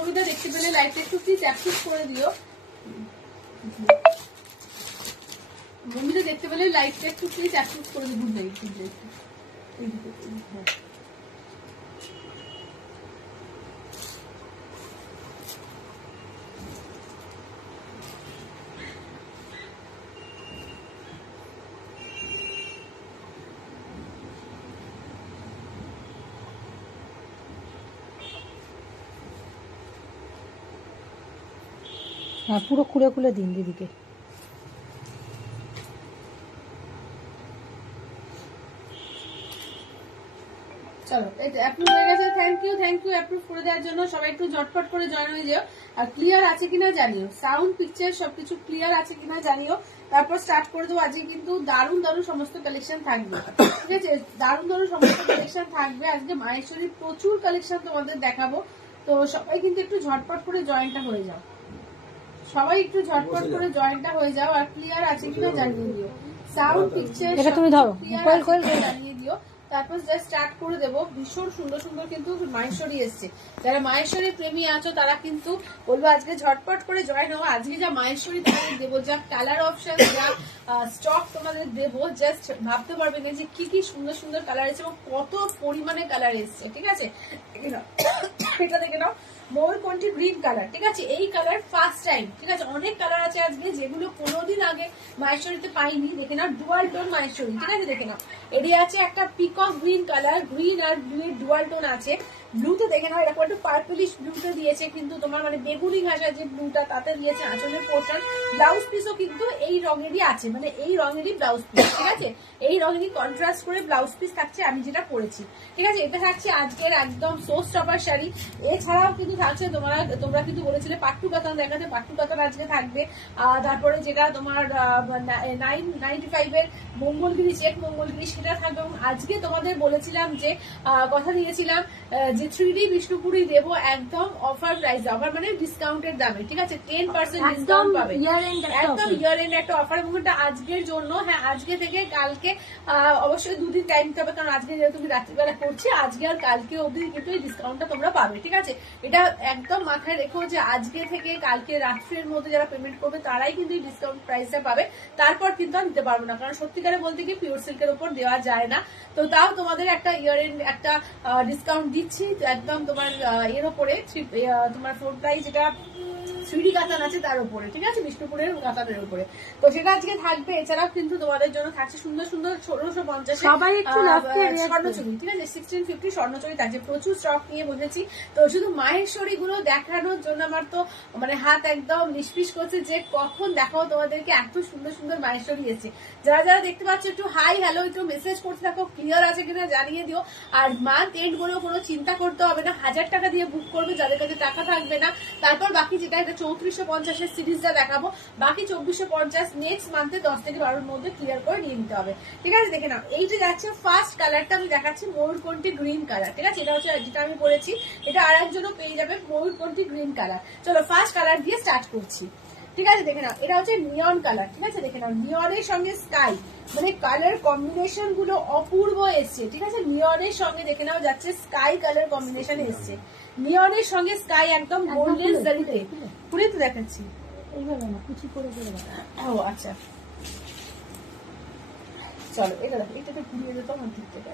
মমিতা দেখতে পেলে লাইকটা একটু প্লিজ অ্যাক্টিভ করে দিও। মমিতা দেখতে পেলে লাইকটা একটু প্লিজ অ্যাক্টিভ করে দিও। Good night, good night. হ্যাঁ, পুরো খুলে খুলে দিন দিদিকে। চলো অ্যাপ্রুভ হয়ে গেছে। থ্যাংক ইউ অ্যাপ্রুভ করে দেওয়ার জন্য। সবাই একটু ঝটপট করে জয়েন হয়ে যাও। আর ক্লিয়ার আছে কিনা জানিও, সাউন্ড পিকচার সবকিছু ক্লিয়ার আছে কিনা জানিও। তারপর স্টার্ট করে দেবো। আজকে কিন্তু দারুণ দারুণ সমস্ত কালেকশন থাকবে, ঠিক আছে? দারুণ দারুণ সমস্ত কালেকশন থাকবে আজকে। মাহেশ্বরীর প্রচুর কালেকশন তোমাদের দেখাবো। তো সবাই কিন্তু একটু ঝটপট করে জয়েনটা হয়ে যাও। সবাই একটু ঝটপট করে জয়েনটা হয়ে যাও। আর ক্লিয়ার আছে কিনা জানিয়ে দিও। সাউন্ড পিকচার এটা তুমি ধরো, জানিয়ে দিও। তারপর জাস্ট স্টার্ট করে দেবো। ভীষণ সুন্দর সুন্দর কিন্তু মাহেশ্বরী এসছে। যারা মাহেশ্বরীর প্রেমী আছো তারা কিন্তু বলবো আজকে ঝটপট করে জয়েন হবো। আজকে যা মাহেশ্বরী তোমাদের দেবো, যা কালার অপশন, যা স্টক তোমাদের দেবো, জাস্ট ভাবতে পারবে না যে কি কি সুন্দর সুন্দর কালার এসছে এবং কত পরিমাণে কালার এসছে, ঠিক আছে? এটা দেখে নাও, ময়ূরকণ্ঠী গ্রিন কালার, ঠিক আছে? এই কালার ফার্স্ট টাইম, ঠিক আছে? অনেক কালার আছে আজকে যেগুলো কোনোদিন আগে মাহেশ্বরীতে পাইনি। দেখে নাও, ডুয়াল টোন মাহেশ্বরী, ঠিক আছে? দেখে নাও, এটি আছে একটা পিকক গ্রিন কালার, গ্রিন আর ব্লু এর ডুয়াল টোন আছে। ব্লুতে দেখে নাও এরকম একটু পার্পলিশ ব্লুতে দিয়েছে, কিন্তু তোমার মানে বেগুনি ঘাসা যে ব্লুটা তাতে দিয়েছে আঁচলের পোর্শন। ব্লাউজ পিসও কিন্তু এই রঙেরই আছে, মানে এই রঙেরই ব্লাউজ পিস, ঠিক আছে? এই রঙেরই কন্ট্রাস্ট করে ব্লাউজ পিস থাকছে, আমি যেটা পরেছি, ঠিক আছে? এটা থাকছে আজকের একদম শো স্টপার শাড়ি। এছাড়াও কিন্তু থাকছে তোমরা কিন্তু বলেছিলে পাট্টু কাতান দেখাতে, পাট্টু কাতান আজকে থাকবে। তারপরে যেটা তোমার 995 এর মঙ্গলগিরি চেক মঙ্গলগিরি সেটা থাকবে। এবং আজকে তোমাদের বলেছিলাম যে কথা দিয়েছিলাম যে 3D বিষ্ণুপুরি দেবো একদম অফার প্রাইস, অফার মানে ডিসকাউন্টের দামে, ঠিক আছে? 10% ডিসকাউন্ট পাবে, একদম ইয়ার এন্ড একটা অফার। এবং এটা আজকের জন্য, হ্যাঁ আজকে থেকে কালকে অবশ্যই দুদিন টাইম দিতে হবে, কারণ আজকে যেহেতু তুমি রাত্রিবেলা করছি, আজকে আর কালকে অবধি কিন্তু এই ডিসকাউন্টটা তোমরা পাবে, ঠিক আছে? এটা একদম মাথায় রেখো যে আজকে থেকে কালকে রাত্রের মধ্যে যারা পেমেন্ট করবে তারাই কিন্তু এই ডিসকাউন্ট প্রাইসটা পাবে। তারপর কিন্তু আমি দিতে পারবো না, কারণ সত্যিকারে বলতে কি পিওর সিল্কের উপর দেওয়া যায় না। তো তাও তোমাদের একটা ইয়ার এন্ড একটা ডিসকাউন্ট দিচ্ছি একদম তোমার এর উপরে, তোমার ফোর প্রাইস যেটা 3D কাতান আছে তার উপরে, ঠিক আছে? বিষ্ণুপুরের কাতানের উপরে, তো সেটা আজকে থাকবে। এছাড়াও কিন্তু তোমাদের জন্য থাকছে সুন্দর সুন্দর 1650 স্বর্ণচুরি, ঠিক আছে? 1650 স্বর্ণচুরি থাকছে। প্রচুর স্টক নিয়ে বসেছি। তো শুধু মাহেশ্বরী গুলো দেখানোর জন্য আমার তো মানে হাত একদম নিষ্পিস করছে যে কখন দেখাও তোমাদেরকে এত সুন্দর সুন্দর মাহেশ্বরী এসেছে। যারা যারা দেখতে পাচ্ছ একটু হাই হ্যালো একটু মেসেজ করতে থাকো, ক্লিয়ার আছে কিনা জানিয়ে দিও। আর মান্থ এন্ড গুলো কোনো চিন্তা করতে হবে না, 1000 টাকা দিয়ে বুক করবে যাদের কাছে টাকা থাকবে না। তারপর বাকি যেটা 3450 এর সিরিজটা দেখাবো, বাকি 2450 নেক্সট মান্থে 10 থেকে 12 মধ্যে ক্লিয়ার করে নিয়ে নিতে হবে, ঠিক আছে? দেখে নাও, এই যে যাচ্ছে ফার্স্ট কালারটা আমি দেখাচ্ছি ময়ূরকণ্ঠী গ্রিন কালার, ঠিক আছে? এটা হচ্ছে যেটা আমি পরেছি, এটা আর একজনও পেয়ে যাবে ময়ূরকণ্ঠী গ্রিন কালার। চলো ফার্স্ট কালার দিয়ে স্টার্ট করছি, ঠিক আছে? দেখে নাও, এটা হচ্ছে নিয়ন কালার, ঠিক আছে? দেখে নাও, নিয়নের সঙ্গে স্কাই, মানে কালার কম্বিনেশন গুলো অপূর্ব এসছে, ঠিক আছে? নিয়নের সঙ্গে দেখে নাও যাচ্ছে স্কাই কালার কম্বিনেশন এসছে, নিয়নের সঙ্গে স্কাই একদম গোল্ডেন জারিতে। পুরো তো দেখাচ্ছি এইভাবে না, কুচি করে করে দেখা। ও আচ্ছা, চলো এটা দেখো, এটা তো ঘুরিয়ে যেত আমার ঠিক থেকে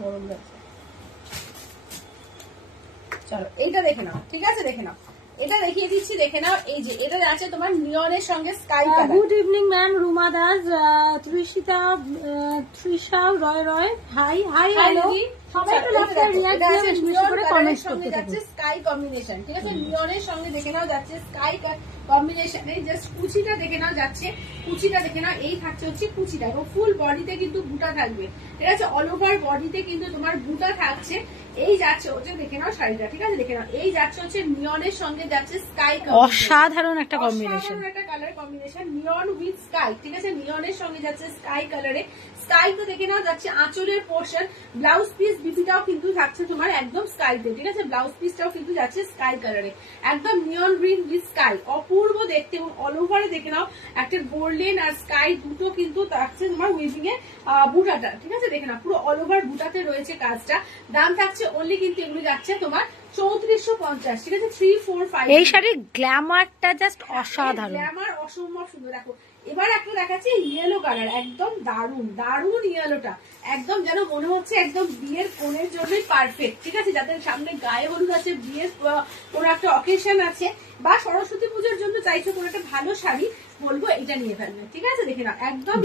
গরম লাগছে। চলো এইটা দেখে নাও, ঠিক আছে? দেখে নাও, এটা দেখিয়ে দিচ্ছি, দেখে নাও। এই যে এটা আছে তোমার নিয়নের সঙ্গে sky colour. Good evening ma'am, Ruma Das, Trisha Roy Roy, hi hi hello. সবাই একটু লাস্টে রিঅ্যাক্ট দিয়ে বেশি করে কমেন্ট করতে থাকুন। স্কাই কম্বিনেশন, ঠিক আছে? নিয়নের সঙ্গে দেখে নাও যাচ্ছে স্কাই কম্বিনেশন। এই জাস্ট কুচিটা দেখে নাও যাচ্ছে, কুচিটা দেখে নাও, এই থাকছে হচ্ছে কুচিটা, এবং ফুল বডিতে কিন্তু বুটা থাকবে, ঠিক আছে? অল ওভার বডিতে কিন্তু তোমার বুটা থাকছে। এই যাচ্ছে হচ্ছে দেখে নাও শাড়িটা, ঠিক আছে? দেখে নাও, এই যাচ্ছে হচ্ছে নিয়নের সঙ্গে যাচ্ছে স্কাই, অসাধারণ একটা কম্বিনেশন, একটা colour combination, neon with sky, ঠিক আছে? নিয়নের সঙ্গে যাচ্ছে স্কাই কালারে স্কাইতে দেখে নাও যাচ্ছে আঁচলের পোর্শন, ব্লাউজ পিস বিপিটাও কিন্তু থাকছে তোমার একদম স্কাইতে, ঠিক আছে? ব্লাউজ পিসটাও কিন্তু যাচ্ছে স্কাই কালারে, একদম নিয়ন গ্রিন উইথ স্কাই, অপূর্ব দেখতে। এবং অল ওভারে দেখে নাও একটা গোল্ডেন আর স্কাই দুটো কিন্তু থাকছে তোমার উইভিং এ বুটাটা, ঠিক আছে? দেখে নাও পুরো অল ওভার বুটাতে রয়েছে কাজটা। দাম থাকছে অনলি কিন্তু এগুলো যাচ্ছে তোমার 3450, ঠিক আছে? 3450। এই শাড়ির গ্ল্যামারটা জাস্ট অসাধারণ, গ্ল্যামার অসম্ভব সুন্দর। দেখো এবার একটা দেখাচ্ছি ইয়েলো কালার, একদম দারুন দারুন ইয়েলোটা, একদম যেন মনে হচ্ছে একদম বিয়ের কোণের জন্যই পারফেক্ট, ঠিক আছে? যাদের সামনে গায়ে হলুদ আছে, বিয়ের কোনো একটা অকেশন আছে, বা সরস্বতী পুজোর জন্য চাইছো কোনো একটা ভালো শাড়ি, বলবো এটা নিয়ে ফেলবে, ঠিক আছে? দেখে নাও একদম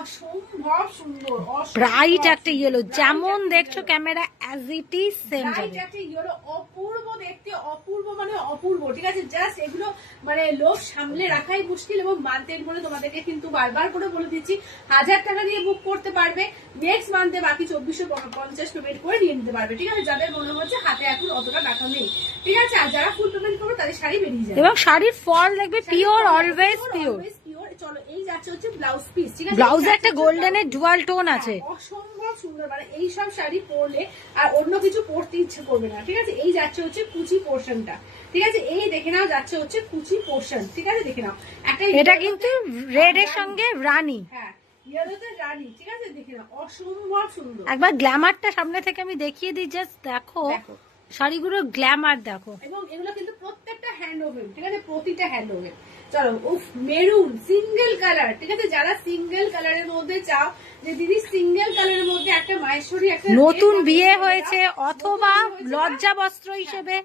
অসম্ভব সুন্দর, ব্রাইট একটা ইয়েলো, যেমন দেখছো camera as it is same যাবে। একটা ইয়েলো অপূর্ব দেখতে, অপূর্ব মানে অপূর্ব, ঠিক আছে? জাস্ট এগুলো মানে লোভ সামলে রাখাই মুশকিল। এবং মান্থের বলে তোমাদেরকে কিন্তু বারবার করে বলে দিচ্ছি 1000 টাকা দিয়ে বুক করতে পারবে, নেক্সট মান্থে বাকি 2450 পেমেন্ট করে নিয়ে নিতে পারবে, ঠিক আছে? যাদের মনে হচ্ছে হাতে এখন অতটা টাকা নেই, ঠিক আছে? আর যারা ফুল পেমেন্ট করবে তাদের শাড়ি বেরিয়ে যাবে। এবং শাড়ির ফল দেখবে পিওর, অলওয়েজ পিওর। চলো এই যাচ্ছে হচ্ছে ব্লাউজ পিস, ঠিক আছে? ব্লাউজে একটা গোল্ডেনের ডুয়াল টোন আছে, অসম্ভব সুন্দর, মানে এই সব শাড়ি পরলে আর অন্য কিছু পরতে ইচ্ছে করবে না, ঠিক আছে? এই যাচ্ছে হচ্ছে কুচি পোর্শনটা, ঠিক আছে? এই দেখে নাও যাচ্ছে হচ্ছে কুচি পোর্শন, ঠিক আছে? দেখে নাও একটা, এটা কিন্তু রেড এর সঙ্গে রানী, হ্যাঁ ইয়েলোতে রানী, ঠিক আছে? দেখে নাও অসম্ভব সুন্দর। একবার গ্ল্যামারটা সামনে থেকে আমি দেখিয়ে দিই, জাস্ট দেখো শাড়িগুলোর গ্ল্যামার দেখো। এবং এগুলো কিন্তু প্রত্যেকটা হ্যান্ড ওভেন, ঠিক আছে? প্রতিটা হ্যান্ড ওভেন। চলো উফ মেরুন সিঙ্গেল কালার, ঠিক আছে? যারা সিঙ্গেল কালারের মধ্যে চাও যে দিদি সিঙ্গেল কালারের মধ্যে একটা মাহেশ্বরী, একটা নতুন বিয়ে হয়েছে অথবা লজ্জা বস্ত্র হিসেবে,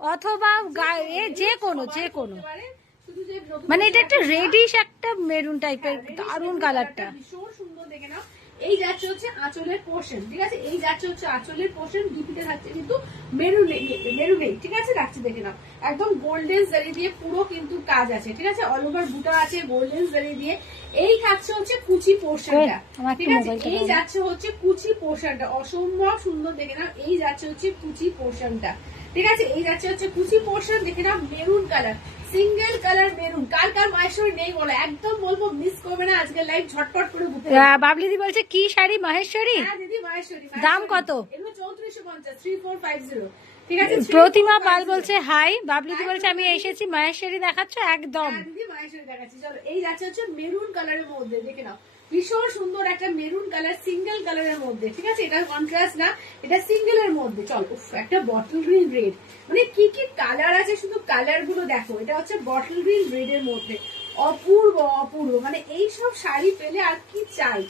অথবা গায়ে যে কোনো মানে এটা একটা রেডিশ একটা মেরুন টাইপের দারুন কালারটা, ভীষণ সুন্দর দেখে নাও। এই যাচ্ছে হচ্ছে আঁচলের পোর্শন, ঠিক আছে? এই যাচ্ছে হচ্ছে আঁচলের পোর্শন, ডিপিতে থাকছে কিন্তু মেরুনেই, ঠিক আছে? রাখছে দেখে নাও একদম গোল্ডেন জারি দিয়ে পুরো কিন্তু কাজ আছে, ঠিক আছে? অল ওভার বুটা আছে গোল্ডেন জারি দিয়ে। এই থাকছে হচ্ছে কুচি পোর্শনটা, ঠিক আছে? এই যাচ্ছে হচ্ছে কুচি পোর্শনটা, অসম্ভব সুন্দর দেখে নাও। এই যাচ্ছে হচ্ছে কুচি পোর্শনটা, ঠিক আছে? এই যাচ্ছে হচ্ছে কুচি পোর্শন, দেখে নাও maroon colour, single colour maroon. কার কার মাহেশ্বরী নেই বলো, একদম বলবো মিস করবে না আজকের লাইভ, ঝটপট করে বুক করবে। বাবলিদি বলছে কি শাড়ি মাহেশ্বরী? হ্যাঁ দিদি মাহেশ্বরী। দাম কত? এগুলো 3450, 3450, ঠিক আছে? প্রতিমা পাল বলছে হাই, বাবলিদি বলছে আমি এসেছি মাহেশ্বরী দেখাচ্ছ একদম। হ্যাঁ দিদি মাহেশ্বরী দেখাচ্ছি। চলো এই যাচ্ছে হচ্ছে মেরুন কালারের মধ্যে, দেখে নাও ভীষণ সুন্দর একটা মেরুন কালার সিঙ্গেল কালারের মধ্যে, ঠিক আছে? এটা কন্ট্রাস্ট না, এটা সিঙ্গেল এর মধ্যে। চল উফ একটা বটল গ্রিন রেড, মানে কি কি কালার আছে শুধু কালার গুলো দেখো। এটা হচ্ছে বটল গ্রিন রেড এর মধ্যে, অপূর্ব অপূর্ব, মানে এই সব শাড়ি পেলে আর কি চাই,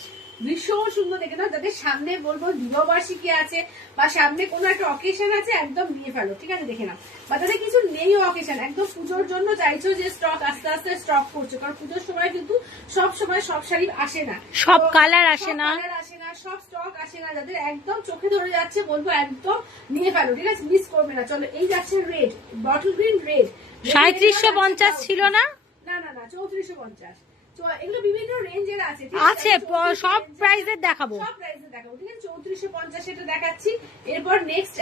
ভীষণ সুন্দর দেখে নাও। যাদের সামনে বলবো বিবাহবার্ষিকী আছে বা সামনে কোনো একটা অকেশন আছে, একদম নিয়ে ফেলো, ঠিক আছে? দেখে নাও। বা তাদের কিছু নেই অকেশন, একদম পুজোর জন্য চাইছো যে স্টক আস্তে আস্তে স্টক করছো, কারণ পুজোর সময় কিন্তু সব সময় সব শাড়ি আসে না, সব কালার আসে না, সব স্টক আসে না। যাদের একদম চোখে ধরে যাচ্ছে বলবো একদম নিয়ে ফেলো, ঠিক আছে? মিস করবে না। চলো এই যাচ্ছে রেড, বটল গ্রিন রেড, 3750 ছিল না? না না না 3450। এগুলো বিভিন্ন রেঞ্জের আছে, আছে সব প্রাইসের দেখাবো, সব প্রাইসের দেখাবো, ঠিক আছে? 3450 এটা দেখাচ্ছি। এরপর নেক্সট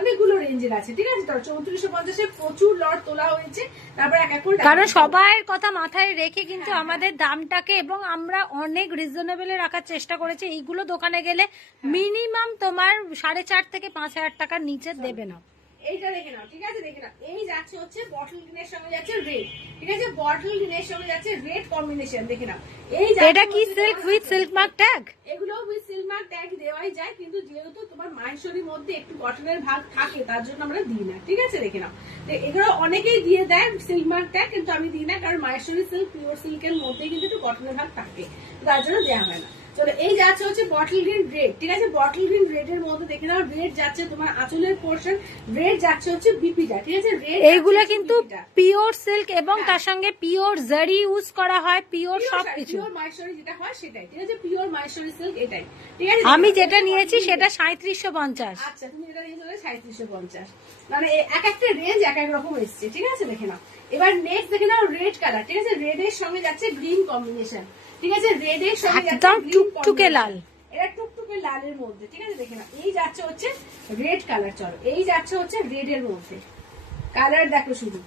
অনেকগুলো রেঞ্জের আছে, ঠিক আছে? তো 3450 প্রচুর লট তোলা হয়েছে, তারপর এক এক করে, কারণ সবার কথা মাথায় রেখে কিন্তু আমাদের দামটাকে এবং আমরা অনেক রিজনেবল রাখার চেষ্টা করেছি। এইগুলো দোকানে গেলে মিনিমাম তোমার 4.5 থেকে 5000 টাকার নিচে দেবে না। এইটা দেখে নাও, ঠিক আছে? দেখে নাও এই যাচ্ছে হচ্ছে বটল গ্রিনের সঙ্গে যাচ্ছে রেড, ঠিক আছে? বটল গ্রিনের সঙ্গে যাচ্ছে রেড কম্বিনেশন, দেখে নাও। এই এটা কি silk with silk mark tag? এগুলো উইথ সিল্ক মার্ক ট্যাগ দেওয়াই যায়, কিন্তু যেহেতু তোমার মাহেশ্বরীর মধ্যে একটু কটনের ভাগ থাকে তার জন্য আমরা দিই না, ঠিক আছে? দেখে নাও এগুলো অনেকেই দিয়ে দেয় সিল্ক মার্ক ট্যাগ, কিন্তু আমি দিই না, কারণ মাহেশ্বরী সিল্ক পিওর সিল্কের মধ্যে কিন্তু একটু কটনের ভাগ থাকে, তার জন্য দেওয়া হয় না। চলো এই যাচ্ছে হচ্ছে বটল গ্রিন রেড, ঠিক আছে? বটল গ্রিন রেড এর মধ্যে দেখে নাও রেড যাচ্ছে তোমার আঁচলের পোর্শন, রেড যাচ্ছে হচ্ছে বিপিটা, ঠিক আছে? রেড এইগুলো কিন্তু পিওর সিল্ক এবং তার সঙ্গে পিওর জারি ইউজ করা হয়, পিওর সবকিছু, পিওর মাহেশ্বরী যেটা হয় সেটাই, ঠিক আছে? পিওর মাহেশ্বরী সিল্ক এটাই, ঠিক আছে? আমি যেটা নিয়েছি সেটা 3750। আচ্ছা তুমি যেটা নিয়েছো 3750, মানে এক একটা রেঞ্জ এক এক রকম এসছে, ঠিক আছে? দেখে নাও। এবার নেক্সট দেখে নাও রেড কালার, ঠিক আছে? রেড এর সঙ্গে যাচ্ছে গ্রিন কম্বিনেশন, ঠিক আছে? রেড এর সঙ্গে একদম টুকটুকে লাল, এটা টুকটুকে লালের মধ্যে, ঠিক আছে? দেখে নাও এই যাচ্ছে হচ্ছে রেড কালার। চলো এই যাচ্ছে হচ্ছে রেড এর মধ্যে, কালার দেখো শুধু,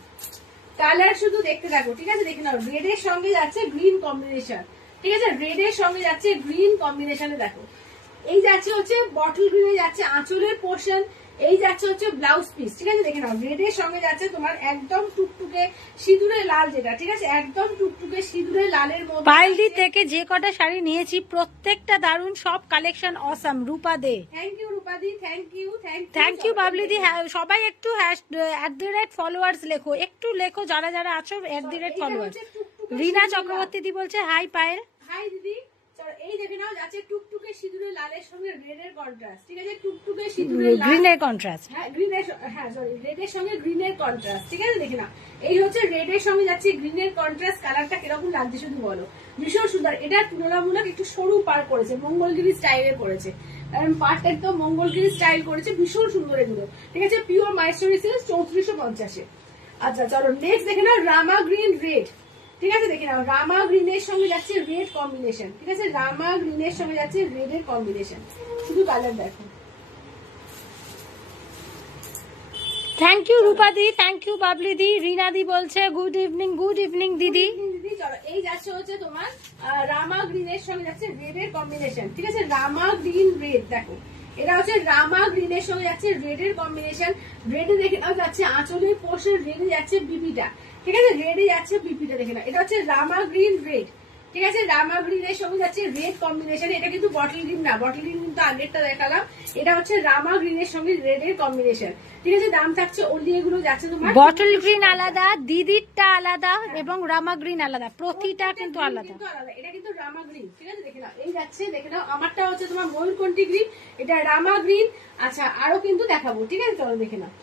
কালার শুধু দেখতে থাকো, ঠিক আছে? দেখে নাও রেড এর সঙ্গে যাচ্ছে গ্রিন কম্বিনেশন, ঠিক আছে, রেড এর সঙ্গে যাচ্ছে গ্রিন কম্বিনেশনে। দেখো এই যাচ্ছে হচ্ছে বটল গ্রিনে যাচ্ছে আঁচলের পোর্শন, এই যাচ্ছে হচ্ছে ব্লাউজ পিস। ঠিক আছে, দেখে নাও রেড এর সঙ্গে যাচ্ছে তোমার একদম টুকটুকে সিঁদুরে লাল, যেটা ঠিক আছে একদম টুকটুকে সিঁদুরে লালের মধ্যে। পাইলদি থেকে যে কটা শাড়ি নিয়েছি প্রত্যেকটা দারুণ, সব collection awesome. Rupa De, thank you রূপাদি, থ্যাংক ইউ থ্যাংক ইউ বাবলিদি। সবাই একটু @ফলোয়ার্স লেখো, একটু লেখো যারা যারা আছো @ফলোয়ার্স। রিনা চক্রবর্তী দি বলছে হাই পায়েল। হাই দিদি। চলো এই দেখে নাও যাচ্ছে টুকটুকে সিঁদুরে লালের সঙ্গে রেড এর কন্ট্রাস্ট। ঠিক আছে, টুকটুকে সিঁদুরে লাল, গ্রিনের কন্ট্রাস্ট। হ্যাঁ গ্রিনের, হ্যাঁ সরি রেড এর সঙ্গে গ্রিনের কন্ট্রাস্ট। ঠিক আছে, দেখে নাও এই হচ্ছে রেড এর সঙ্গে যাচ্ছে গ্রিনের কন্ট্রাস্ট। কালারটা কিরকম লাগছে শুধু বলো, ভীষণ সুন্দর। এটা তুলনামূলক একটু সরু পার করেছে, মঙ্গলগিরি স্টাইলে করেছে, কারণ পার্ট একদম মঙ্গলগিরি স্টাইল করেছে, ভীষণ সুন্দর এগুলো। ঠিক আছে, পিওর মাইসোরি সিল্ক 3450। আচ্ছা চলো নেক্সট দেখে নাও রামা গ্রিন রেড। ঠিক আছে, দেখে নাও রামা গ্রিনের সঙ্গে যাচ্ছে রেড কম্বিনেশন। ঠিক আছে, রামা গ্রিনের সঙ্গে যাচ্ছে রেড এর কম্বিনেশন, শুধু কালার দেখো। থ্যাংক ইউ রূপাদি, থ্যাংক ইউ বাবলিদি। রিনা দি বলছে গুড ইভিনিং, গুড ইভিনিং দিদি। দিদি চলো এই যাচ্ছে হচ্ছে তোমার রামা গ্রিনের সঙ্গে যাচ্ছে রেড এর কম্বিনেশন। ঠিক আছে, রামা গ্রিন রেড, দেখো এটা হচ্ছে রামা গ্রিনের সঙ্গে যাচ্ছে রেড এর কম্বিনেশন। রেডে দেখে নাও যাচ্ছে আঁচলের পোর্শন, রেডে যাচ্ছে বিপিটা। ঠিক আছে, রেডে যাচ্ছে বিপিটা, দেখে নাও এটা হচ্ছে রামা গ্রিন রেড। ঠিক আছে, রামা গ্রিনের সঙ্গে যাচ্ছে রেড কম্বিনেশন। এটা কিন্তু বটল গ্রিন না, বটল গ্রিন কিন্তু আগেরটা দেখালাম, এটা হচ্ছে রামা গ্রিনের সঙ্গে রেড এর কম্বিনেশন। ঠিক আছে, দাম থাকছে ওনলি এগুলো যাচ্ছে তোমার বটল গ্রিন আলাদা, দিদিরটা আলাদা এবং রামা গ্রিন আলাদা, প্রতিটা কিন্তু আলাদা। এটা কিন্তু রামা গ্রিন। ঠিক আছে, দেখে নাও এই যাচ্ছে, দেখে নাও আমারটা হচ্ছে তোমার ময়ূরকণ্ঠী গ্রিন, এটা রামা গ্রিন। আচ্ছা আরো কিন্তু দেখাবো। ঠিক আছে, চলো দেখে নাও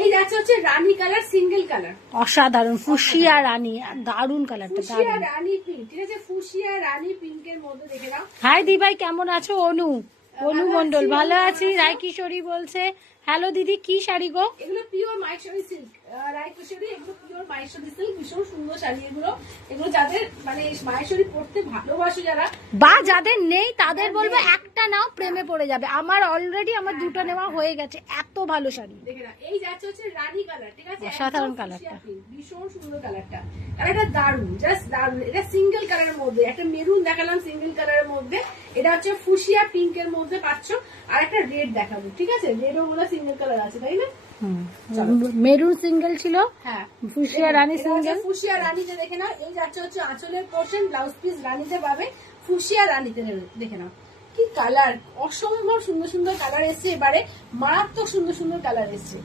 এই যাচ্ছে হচ্ছে রানী কালার, সিঙ্গেল কালার, অসাধারণ ফুসিয়া রানী, দারুণ কালারটা, ফুসিয়া দারুণ। রানী পিঙ্ক। ঠিক আছে, ফুসিয়া রানী পিঙ্কের মধ্যে দেখে নাও। হাই দি ভাই, কেমন আছো? অনু মন্ডল, ভালো আছি। রায় কিশোরী বলছে হ্যালো দিদি, কি শাড়ি গো? এগুলো পিওর মাইসোরি সিল্ক, রায়কিশোরী, এগুলো পিওর মাইসোরি সিল্ক, ভীষণ সুন্দর শাড়ি এগুলো। এগুলো যাদের মানে মাইসোরি পড়তে ভালোবাসে যারা, বা যাদের নেই তাদের বলবো একটা নাও, প্রেমে পড়ে যাবে। আমার অলরেডি আমার দুটো নেওয়া হয়ে গেছে, এত ভালো শাড়ি। দেখে না এই যাচ্ছে হচ্ছে রানী কালার। ঠিক আছে, অসাধারণ একদম কালারটা। ফুসিয়া pink, ভীষণ সুন্দর কালারটা, কালারটা দারুন, জাস্ট দারুন। এটা সিঙ্গেল কালারের মধ্যে, একটা মেরুন দেখালাম সিঙ্গেল কালারের মধ্যে, এটা হচ্ছে ফুসিয়া পিঙ্কের মধ্যে পাচ্ছ, আর একটা রেড দেখাবো। ঠিক আছে, রেডও বলে সিঙ্গেল কালার আছে, তাই না? মেরুন সিঙ্গেল ছিল, হ্যাঁ ফুসিয়া রানী সিঙ্গেল। ফুসিয়া রানীতে দেখে নাও এই যাচ্ছে হচ্ছে আঁচলের পোর্শন, ব্লাউজ পিস রানীতে পাবে, ফুসিয়া রানীতে দেখে নাও কি কালার, অসম্ভব সুন্দর সুন্দর কালার এসছে, এবারে মারাত্মক সুন্দর সুন্দর কালার এসছে।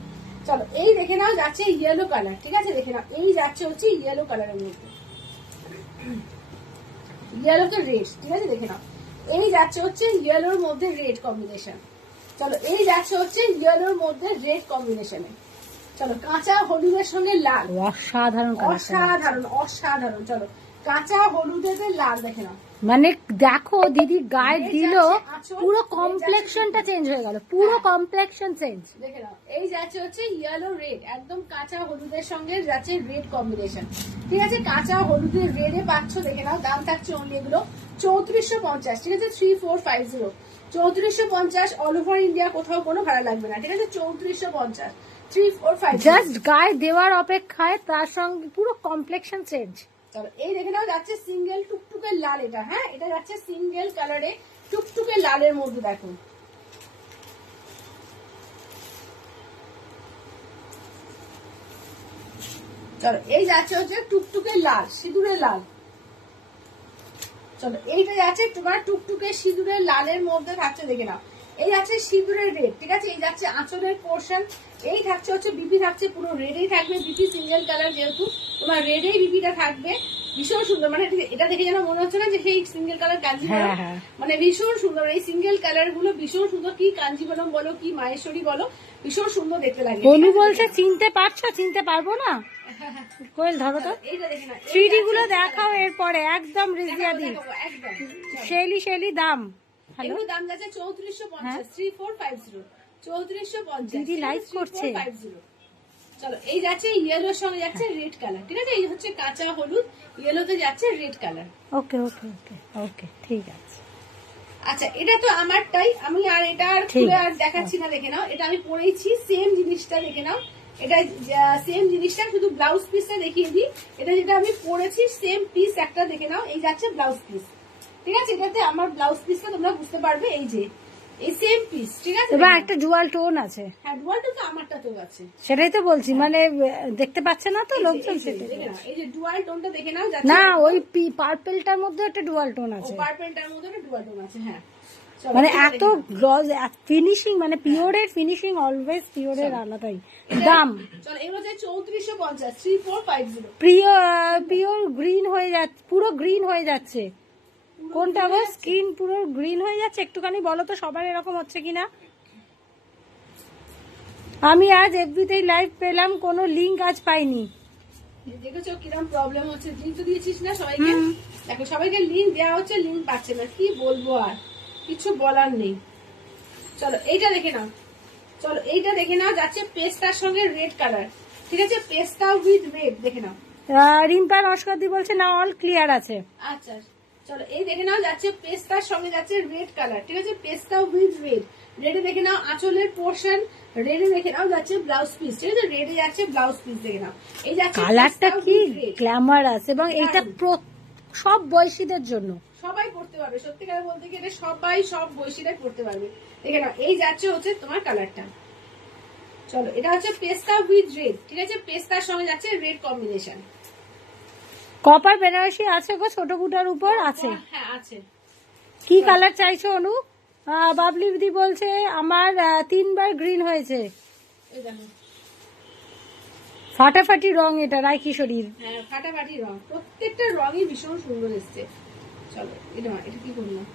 চলো এই দেখে নাও যাচ্ছে ইয়েলো কালার। ঠিক আছে, দেখে নাও এই যাচ্ছে হচ্ছে ইয়েলো কালারের মধ্যে, ইয়েলোতে রেড। ঠিক আছে, দেখে নাও এই যাচ্ছে হচ্ছে ইয়েলোর মধ্যে রেড কম্বিনেশন। চলো এই যাচ্ছে হচ্ছে ইয়েলোর মধ্যে রেড কম্বিনেশনে। চলো কাঁচা হলুদের সঙ্গে লাল, অসাধারণ অসাধারণ অসাধারণ। চলো কাঁচা হলুদের লাল দেখে নাও, মানে দেখো দিদি গায়ে দিল, পুরো কমপ্লেক্সনটা চেঞ্জ হয়ে গেল, পুরো কমপ্লেক্সন চেঞ্জ। দেখে নাও এই যাচ্ছে হচ্ছে ইয়েলো রেড, একদম কাঁচা হলুদের সঙ্গে যাচ্ছে রেড কম্বিনেশন। ঠিক আছে, কাঁচা হলুদের রেডে পাচ্ছ, দেখে নাও দাম থাকছে অনলি এগুলো 3450। ঠিক আছে, 3450, 3450 অল ওভার ইন্ডিয়া, কোথাও কোনো ভাড়া লাগবে না। ঠিক আছে, 3450, 3450। জাস্ট গায়ে দেওয়ার অপেক্ষায় তার সঙ্গে পুরো কমপ্লেক্সন চেঞ্জ। চলো এই দেখে নাও যাচ্ছে সিঙ্গেল টুকটুকে লাল, এটা হ্যাঁ এটা যাচ্ছে সিঙ্গেল কালারে টুকটুকে লালের মধ্যে। দেখো চলো এই যাচ্ছে হচ্ছে টুকটুকে লাল, সিঁদুরের লাল। চলো এইটা যাচ্ছে তোমার টুকটুকে সিঁদুরের লালের মধ্যে থাকছে, দেখে নাও এই যাচ্ছে সিঁদুরের রেড। ঠিক আছে, এই যাচ্ছে আঁচলের পোর্শন, এই থাকছে হচ্ছে বিপি থাকছে পুরো রেডেই থাকবে, বিপি সিঙ্গেল কালার যেহেতু তোমার রেডেই বিপিটা থাকবে, ভীষণ সুন্দর। মানে এটা দেখে যেন মনে হচ্ছে না যে সেই সিঙ্গেল কালার কাঞ্জিবরম, মানে ভীষণ সুন্দর। এই সিঙ্গেল কালার গুলো ভীষণ সুন্দর, কি কাঞ্জিবরম বলো কি মাহেশ্বরী বলো, ভীষণ সুন্দর দেখতে লাগে। বলু বলছে চিনতে পারছো? চিনতে পারবো না, কোয়েল ধরো তো। এইটা দেখে না 3D গুলো দেখাও এরপরে, একদম রিজিয়া দি, একদম শেলি দাম। হ্যালো, এগুলো দাম যাচ্ছে 3450, 3450, 3450 দিদি লাইভ করছে। চলো এই যাচ্ছে ইয়েলোর সঙ্গে যাচ্ছে রেড কালার। ঠিক আছে, এই হচ্ছে কাঁচা হলুদ, ইয়েলোতে যাচ্ছে রেড কালার। ওকে ওকে ওকে ওকে, ঠিক আছে। আচ্ছা এটা তো আমারটাই, আমি আর এটা আর খুলে আর দেখাচ্ছি না। দেখে নাও এটা আমি পরেইছি, সেম জিনিসটা দেখে নাও, এটা সেম জিনিসটা, শুধু ব্লাউজ পিসটা দেখিয়ে দিই। এটা যেটা আমি পরেছি সেম পিস একটা, দেখে নাও এই যাচ্ছে ব্লাউজ পিস। ঠিক আছে, এটাতে আমার ব্লাউজ পিসটা তোমরা বুঝতে পারবে, এই যে এই সেম পিস, ঠিক আছে। এবার একটা ডুয়াল টোন আছে, হ্যাঁ ডুয়াল টোন তো আমারটাতেও আছে, সেটাই তো বলছি, মানে দেখতে পাচ্ছে না তো এই যে, লোকজন, এই যে, সেটাই দেখে নাও, বলছি। এই যে ডুয়াল টোনটা দেখে নাও যাচ্ছে, না ওই পার্পেলটার মধ্যে একটা ডুয়াল টোন আছে, পার্পলটার মধ্যে একটা ডুয়াল টোন আছে। হ্যাঁ চলো, মানে এটা এত দেখে নাও। গ্লস ফিনিশিং, মানে পিওরের ফিনিশিং অলওয়েজ পিওরের আলাদাই দাম। চলো এগুলো যে 3450, 3450। পিওর গ্রিন হয়ে যাচ্ছে, পুরো গ্রিন হয়ে যাচ্ছে। কোনটা গো? স্কিন পুরো গ্রিন হয়ে যাচ্ছে, একটুখানি বলো তো সবার এরকম হচ্ছে কিনা। আমি আজ এফবিতেই লাইভ পেলাম, কোনো লিংক আজ পাইনি। দেখেছো কিরকম প্রবলেম হচ্ছে, লিঙ্ক তো দিয়েছিস না সবাইকে, দেখো সবাইকে লিঙ্ক দেওয়া হচ্ছে, লিঙ্ক পাচ্ছে না, কি বলবো আর, কিছু বলার নেই। চলো এইটা দেখে নাও, চলো এইটা দেখে নাও, যাচ্ছে পেস্তার সঙ্গে রেড কালার, ঠিক আছে, পেস্তা উইথ রেড, দেখে নাও। রিম্পা নস্করদি বলছে না, অল ক্লিয়ার আছে। আচ্ছা চলো এই দেখে নাও, যাচ্ছে পেস্তার সঙ্গে যাচ্ছে রেড কালার, ঠিক আছে, পেস্তা উইথ রেড। রেডে দেখে নাও আঁচলের পোর্শন, রেডে দেখে নাও যাচ্ছে ব্লাউজ পিস, ঠিক আছে, রেডে যাচ্ছে ব্লাউজ পিস, দেখে নাও এই যাচ্ছে কালারটা পেস্তা কি with red। গ্ল্যামারাস, এবং এটা সব বয়সীদের জন্য। সবাই পড়তে পারবে, সত্যিকার বলতে গেলে সবাই, সব বয়সীরাই পড়তে পারবে। দেখে নাও এই যাচ্ছে হচ্ছে তোমার কালারটা। চলো এটা হচ্ছে পেস্তা উইথ রেড, ঠিক আছে, পেস্তার সঙ্গে যাচ্ছে রেড কম্বিনেশন। কপার বেনারসি আছে গো, ছোট গুটার উপর আছে। হ্যাঁ আছে। কি কালার চাইছো অনু? বাবলি দিদি বলছে আমার 3বার গ্রিন হয়েছে, এই দেখো, ফাটাফাটি রং এটা রায়কিশোরীর। হ্যাঁ ফাটাফাটি রং, প্রত্যেকটা রঙই ভীষণ সুন্দর এসছে। চলো এটা কি করলাম,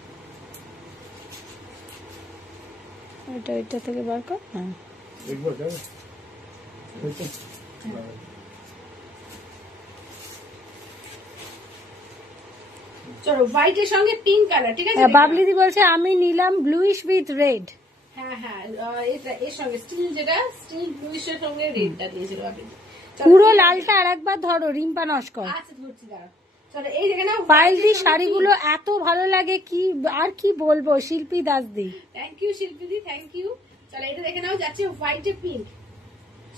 এটা থেকে বার কর। হ্যাঁ চলো হোয়াইটের সঙ্গে পিঙ্ক কালার, ঠিক আছে। বাবলি দি বলছে আমি নিলাম ব্লুইশ উইথ রেড। হ্যাঁ হ্যাঁ এটা এর সঙ্গে স্টিল, যেটা স্টিল ব্লুইশের সঙ্গে রেডটা দিয়েছিল আপনি। পুরো লালটা আর একবার ধরো রিম্পা নস্কর। আচ্ছা ধরছি দাঁড়াও। চলো এই দেখে নাও, পাইলদি শাড়িগুলো এত ভালো লাগে, কি আর কি বলবো। শিল্পী দাস দি, থ্যাংক ইউ শিল্পীদি, থ্যাংক ইউ। চলো এটা দেখে নাও, যাচ্ছে হোয়াইটে পিঙ্ক।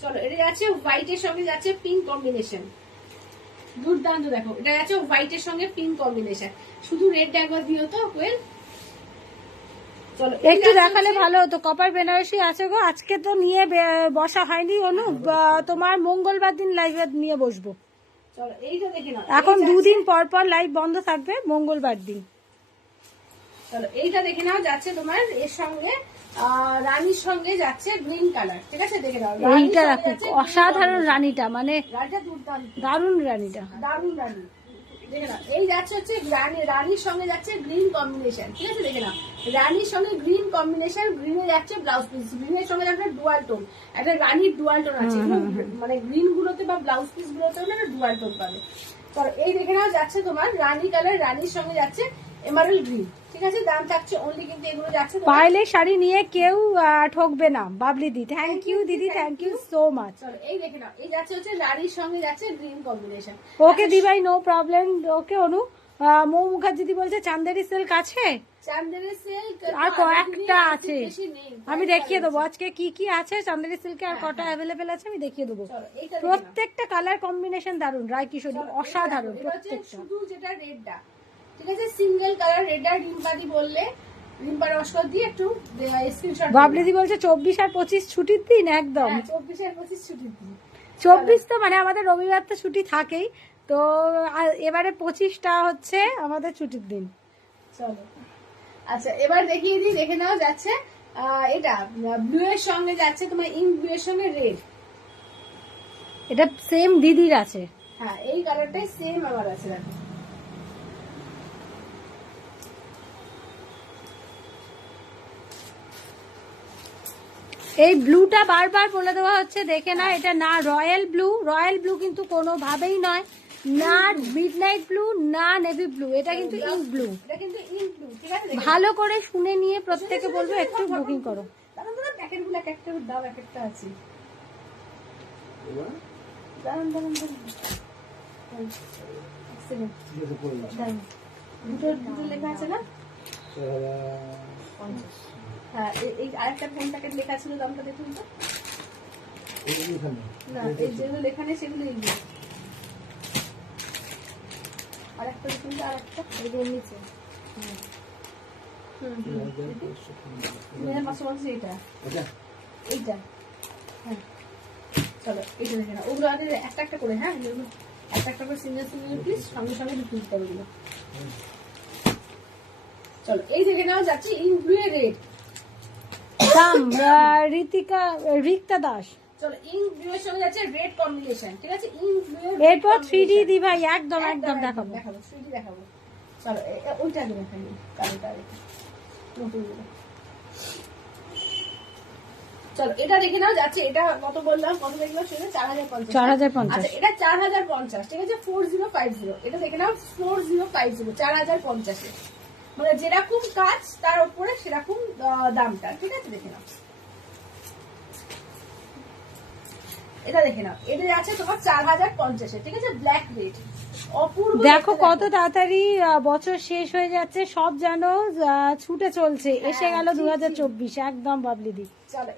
চলো এটা যাচ্ছে হোয়াইটের সঙ্গে যাচ্ছে পিঙ্ক কম্বিনেশন, দুর্দান্ত। দেখো এটা যাচ্ছে হোয়াইটের সঙ্গে পিঙ্ক কম্বিনেশন, শুধু রেড একবার দিও তো কোয়েল। চলো একটু দেখালে ভালো হতো। কপার বেনারসি আছে গো, আজকে তো নিয়ে বসা হয়নি অনু, তোমার মঙ্গলবার দিন লাইভ নিয়ে বসবো। চলো এইটা দেখে নাও, এখন দুদিন পর পর লাইভ বন্ধ থাকবে, মঙ্গলবার দিন। চলো এইটা দেখে নাও, যাচ্ছে তোমার এর সঙ্গে রানীর সঙ্গে যাচ্ছে গ্রিন কালার, ঠিক আছে, দেখে নাও এইটা দেখো অসাধারণ রানীটা, মানে রানীটা দুর্দান্ত, দারুণ রানীটা, দারুণ রানী। দেখে নাও এই যাচ্ছে হচ্ছে রানীর সঙ্গে যাচ্ছে গ্রিন কম্বিনেশন, ঠিক আছে, দেখে নাও রানীর সঙ্গে গ্রিন কম্বিনেশন, গ্রিনে যাচ্ছে ব্লাউজ পিস, গ্রিনের সঙ্গে যাচ্ছে ডুয়াল টোন, একটা রানীর ডুয়াল টোন আছে, মানে গ্রিন গুলোতে বা ব্লাউজ পিস গুলোতে একটা ডুয়াল টোন পাবে। চলো এই দেখে নাও, যাচ্ছে তোমার রানী কালার, রানীর সঙ্গে যাচ্ছে এমারেল গ্রিন, ঠিক আছে, দাম থাকছে অনলি, কিন্তু এগুলো যাচ্ছে পাইলে শাড়ি নিয়ে কেউ ঠকবে না। বাবলি দি থ্যাংক ইউ দিদি, থ্যাংক ইউ সো মাচ। চলো এই দেখে নাও, এই যাচ্ছে হচ্ছে রানীর সঙ্গে যাচ্ছে গ্রিন কম্বিনেশন। ওকে দিভাই, নো প্রবলেম। ওকে অনু, মৌ মুখার্জি দি বলছে চান্দেরি সিল্ক আছে, চান্দেরি সিল্ক আর কয়েকটা আছে, বেশি নেই, আমি দেখিয়ে দেবো আজকে কি কি আছে চান্দেরি সিল্কে, আর কটা অ্যাভেলেবেল আছে আমি দেখিয়ে দেবো। চলো এইটা দেখে নাও। প্রত্যেকটা কালার কম্বিনেশন দারুণ, রায়কিশোরী অসাধারণ এটা হচ্ছে প্রত্যেকটা। শুধু যেটা রেডটা, ঠিক আছে, সিঙ্গেল কালার রেডটা রিম্পাদি বললে, রিম্পা নস্কর দিয়ে একটু স্ক্রিনশট। বাবলি দি বলছে 24 আর 25 ছুটির দিন একদম। 24 আর 25 ছুটির দিন। 24 তো মানে আমাদের রবিবার তো ছুটি থাকেই, তো এবারে 25টা হচ্ছে আমাদের ছুটির দিন। চলো আচ্ছা এবার দেখিয়ে দিই, দেখে নাও, যাচ্ছে এটা ব্লু এর সঙ্গে যাচ্ছে তোমার ইঙ্ক ব্লু এর সঙ্গে রেড। এটা সেম দিদির আছে। হ্যাঁ এই কালারটাই সেম আমার আছে, দেখো। এই ব্লুটা বারবার বলে দেওয়া হচ্ছে, দেখে না, এটা না রয়্যাল ব্লু, রয়্যাল ব্লু কিন্তু কোনোভাবেই নয়, না মিডনাইট ব্লু, না নেভি ব্লু, এটা কিন্তু ইঙ্ক ব্লু। এটা কিন্তু ইঙ্ক ব্লু, ঠিক আছে, ভালো করে শুনে নিয়ে প্রত্যেকে বলবো একটু বুকিং করো। দাঁড়ান দাঁড়ান, প্যাকেট গুলো একটা দাও, এক একটা আছে, দাঁড়ান দাঁড়ান দাঁড়ান, দুটো লেখা আছে না? হ্যাঁ এই আরেকটা ফোন প্যাকেট লেখা ছিল, দামটা দেখুন তো। না এই যেগুলো লেখা নেই সেগুলো ইংলিশ। আরেকটা দেখুন তো, আরেকটা এগুলো নিচে এইটা এইটা হ্যাঁ চলো এইটা দেখে না ওগুলো আগে একটা একটা করে হ্যাঁ একটা একটা করে সিঙ্গেল সিঙ্গেল পিস সঙ্গে সঙ্গে বিক্রি করে ওগুলো চলো এই দেখে নাও যাচ্ছে ইন ব্লু এর রেড দাম রিক্তা দাস। চলো ইন ব্লু এর সঙ্গে যাচ্ছে রেড কম্বিনেশন ঠিক আছে ইন ব্লু এরপর 3D দি ভাই একদম একদম দেখাবো দেখাবো 3D দেখাবো চলো ওইটা আগে দেখাই কালোটা নতুন চলো এটা দেখে নাও যাচ্ছে এটা কত বললাম কত দেখলাম সেটা 4050 4050 আচ্ছা এটা 4050 ঠিক আছে 4050 এটা দেখে নাও 4050 4050 মানে যেরকম কাজ তার উপরে সেরকম দামটা ঠিক আছে দেখে নাও এটা দেখে নাও এটা আছে তোমার 4050 ঠিক আছে ব্ল্যাক রেড অপূর্ব দেখো কত তাড়াতাড়ি বছর শেষ হয়ে যাচ্ছে সব যেন ছুটে চলছে এসে গেল 2024 একদম বাবলি দি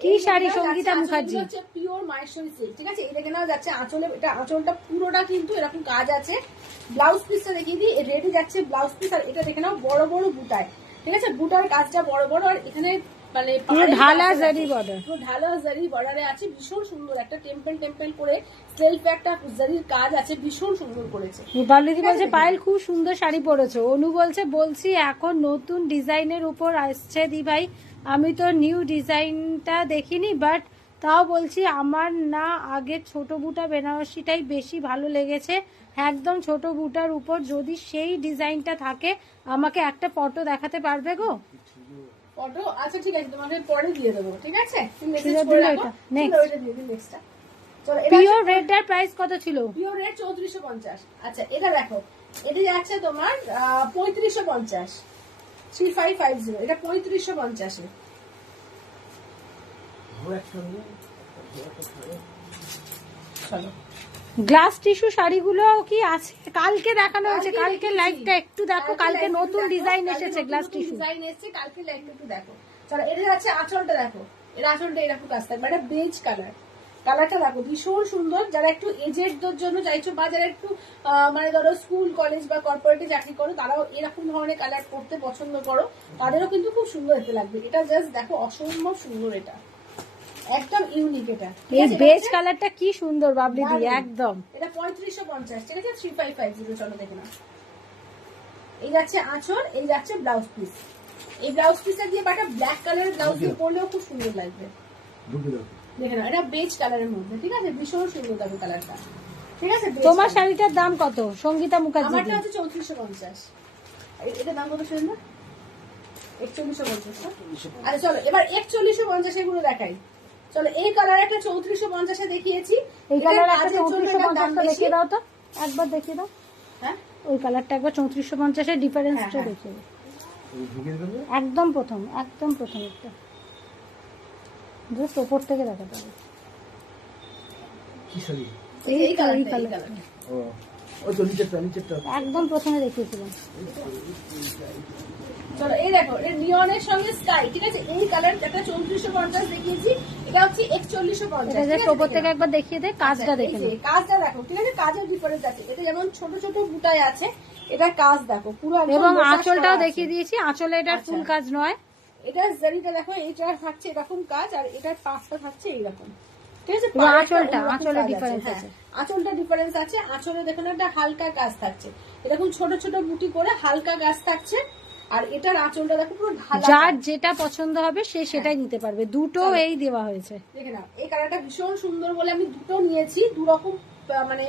কি শাড়ি সঙ্গীতা মুখার্জি হচ্ছে পিওর মাইসোরি সিল্ক ঠিক আছে এই দেখে নাও যাচ্ছে আঁচলে এটা আঁচলটা পুরোটা কিন্তু এরকম কাজ আছে ব্লাউজ পিসটা দেখিয়ে দিই রেডি যাচ্ছে ব্লাউজ পিস আর এটা দেখে নাও বড় বড় বুটায় ঠিক আছে বুটার কাজটা বড় বড় আর এখানে মানে ঢালা জারি বর্ডার পুরো ঢালা জারি বর্ডারে আছে ভীষণ সুন্দর একটা টেম্পল টেম্পল করে সেলফ একটা জারির কাজ আছে ভীষণ সুন্দর করেছে বাবলিদি বলছে পায়েল খুব সুন্দর শাড়ি পরেছো অনু বলছি এখন নতুন ডিজাইনের উপর আসছে দি ভাই আমি তো নিউ ডিজাইনটা দেখিনি বাট তাও বলছি আমার না আগে ছোট বুটা বেনারসিটাই বেশি ভালো লেগেছে একদম ছোট বুটার উপর যদি সেই ডিজাইনটা থাকে আমাকে একটা ফটো দেখাতে পারবে গো ফটো আচ্ছা ঠিক আছে তোমাকে পরে দিয়ে দেবো ঠিক আছে তুমি মেসেজ ঠিক আছে, করে দিলে রাখো এটা। চলো, Next. ওইটা দিয়ে দিই নেক্সটটা চলো এটা পিওর রেডটার প্রাইস কত ছিল পিওর রেট 3450 আচ্ছা এটা দেখো এটা যাচ্ছে তোমার 3550 3550 এটা 3550 এ চলো গ্লাস টিস্যু শাড়িগুলো কি আছে কালকে দেখানো হয়েছে কালকে লাইভটা একটু দেখো কালকে নতুন ডিজাইন এসেছে গ্লাস টিস্যু ডিজাইন এসেছে কালকে লাইভ একটু দেখো চলো এটা যাচ্ছে আঁচলটা দেখো এর আঁচলটা এরকম কাজ থাকবে এটা বেজ কালার কালারটা দেখো ভীষণ সুন্দর যারা একটু এজেডদের জন্য চাইছো বা যারা একটু মানে ধরো স্কুল কলেজ বা কর্পোরেটে চাকরি করো তারাও এরকম ধরনের কালার করতে পছন্দ করো তাদেরও কিন্তু খুব সুন্দর দেখতে লাগবে এটা জাস্ট দেখো অসম্ভব সুন্দর এটা একদম ইউনিক এটা এই বেজ কালারটা কি সুন্দর বাবলি দি একদম এটা 3550 ঠিক আছে 3550 চলো দেখে নাও এই যাচ্ছে আঁচল এই যাচ্ছে ব্লাউজ পিস এই ব্লাউজ পিসটা দিয়ে একটা ব্ল্যাক কালারের ব্লাউজ দিয়ে পরলেও খুব সুন্দর লাগবে দেখে নাও এটা বেজ কালারের মধ্যে ঠিক আছে ভীষণ সুন্দর লাগবে কালারটা ঠিক আছে তোমার শাড়িটার দাম কত সঙ্গীতা মুখার্জি আমারটা হচ্ছে 3450 এটা দাম কত শুনুন না 4150 আচ্ছা চলো এবার 4150 এগুলো দেখাই চলো এই কালার একটা 3450 এ দেখিয়েছি এই এটার কালার একটা কাজের জন্য এটার দাম 3450 টা বেশি। দেখিয়ে দাও তো একবার দেখিয়ে দাও হ্যাঁ ওই কালারটা একবার 3450 এর ডিফারেন্সটা হ্যাঁ। দেখিয়ে দাও একদম প্রথম একটা জাস্ট উপর থেকে দেখাতে হবে এই কালারটা একদম প্রথমে দেখিয়েছিলাম চলো এই দেখো এটা নিয়নের সঙ্গে স্কাই ঠিক আছে এই কালার একটা 3450 দেখিয়েছি এটা হচ্ছে 4150 এটা জাস্ট উপর থেকে একবার দেখিয়ে দে কাজটা দেখে নাও কাজটা দেখো ঠিক আছে কাজের ডিফারেন্স আছে এটা যেমন ছোট ছোট বুটায় আছে এটা কাজ দেখো পুরো একদম এবং মোটা আঁচলটাও সরা আছে। দেখিয়ে দিয়েছি আঁচলে এটা আচ্ছা। ফুল কাজ নয় এটা জারিটা দেখো এইটা থাকছে এরকম কাজ আর এটার পাশটা থাকছে এইরকম ঠিক আছে পুরো পাড়েরটা আঁচলটা, অন্যরকম আঁচলে কাজ difference হ্যাঁ, আছে। আঁচলটা ডিফারেন্স আছে আঁচলে দেখো না একটা হালকা কাজ থাকছে এরকম ছোট ছোট বুটি করে হালকা কাজ থাকছে আর এটার আঁচলটা দেখো পুরো ঢালা যার কাজ। যেটা পছন্দ হবে সে সেটাই নিতে পারবে দুটো চলো। এই দেওয়া হয়েছে দেখে নাও এই কালারটা ভীষণ সুন্দর বলে আমি দুটো নিয়েছি দু রকম মানে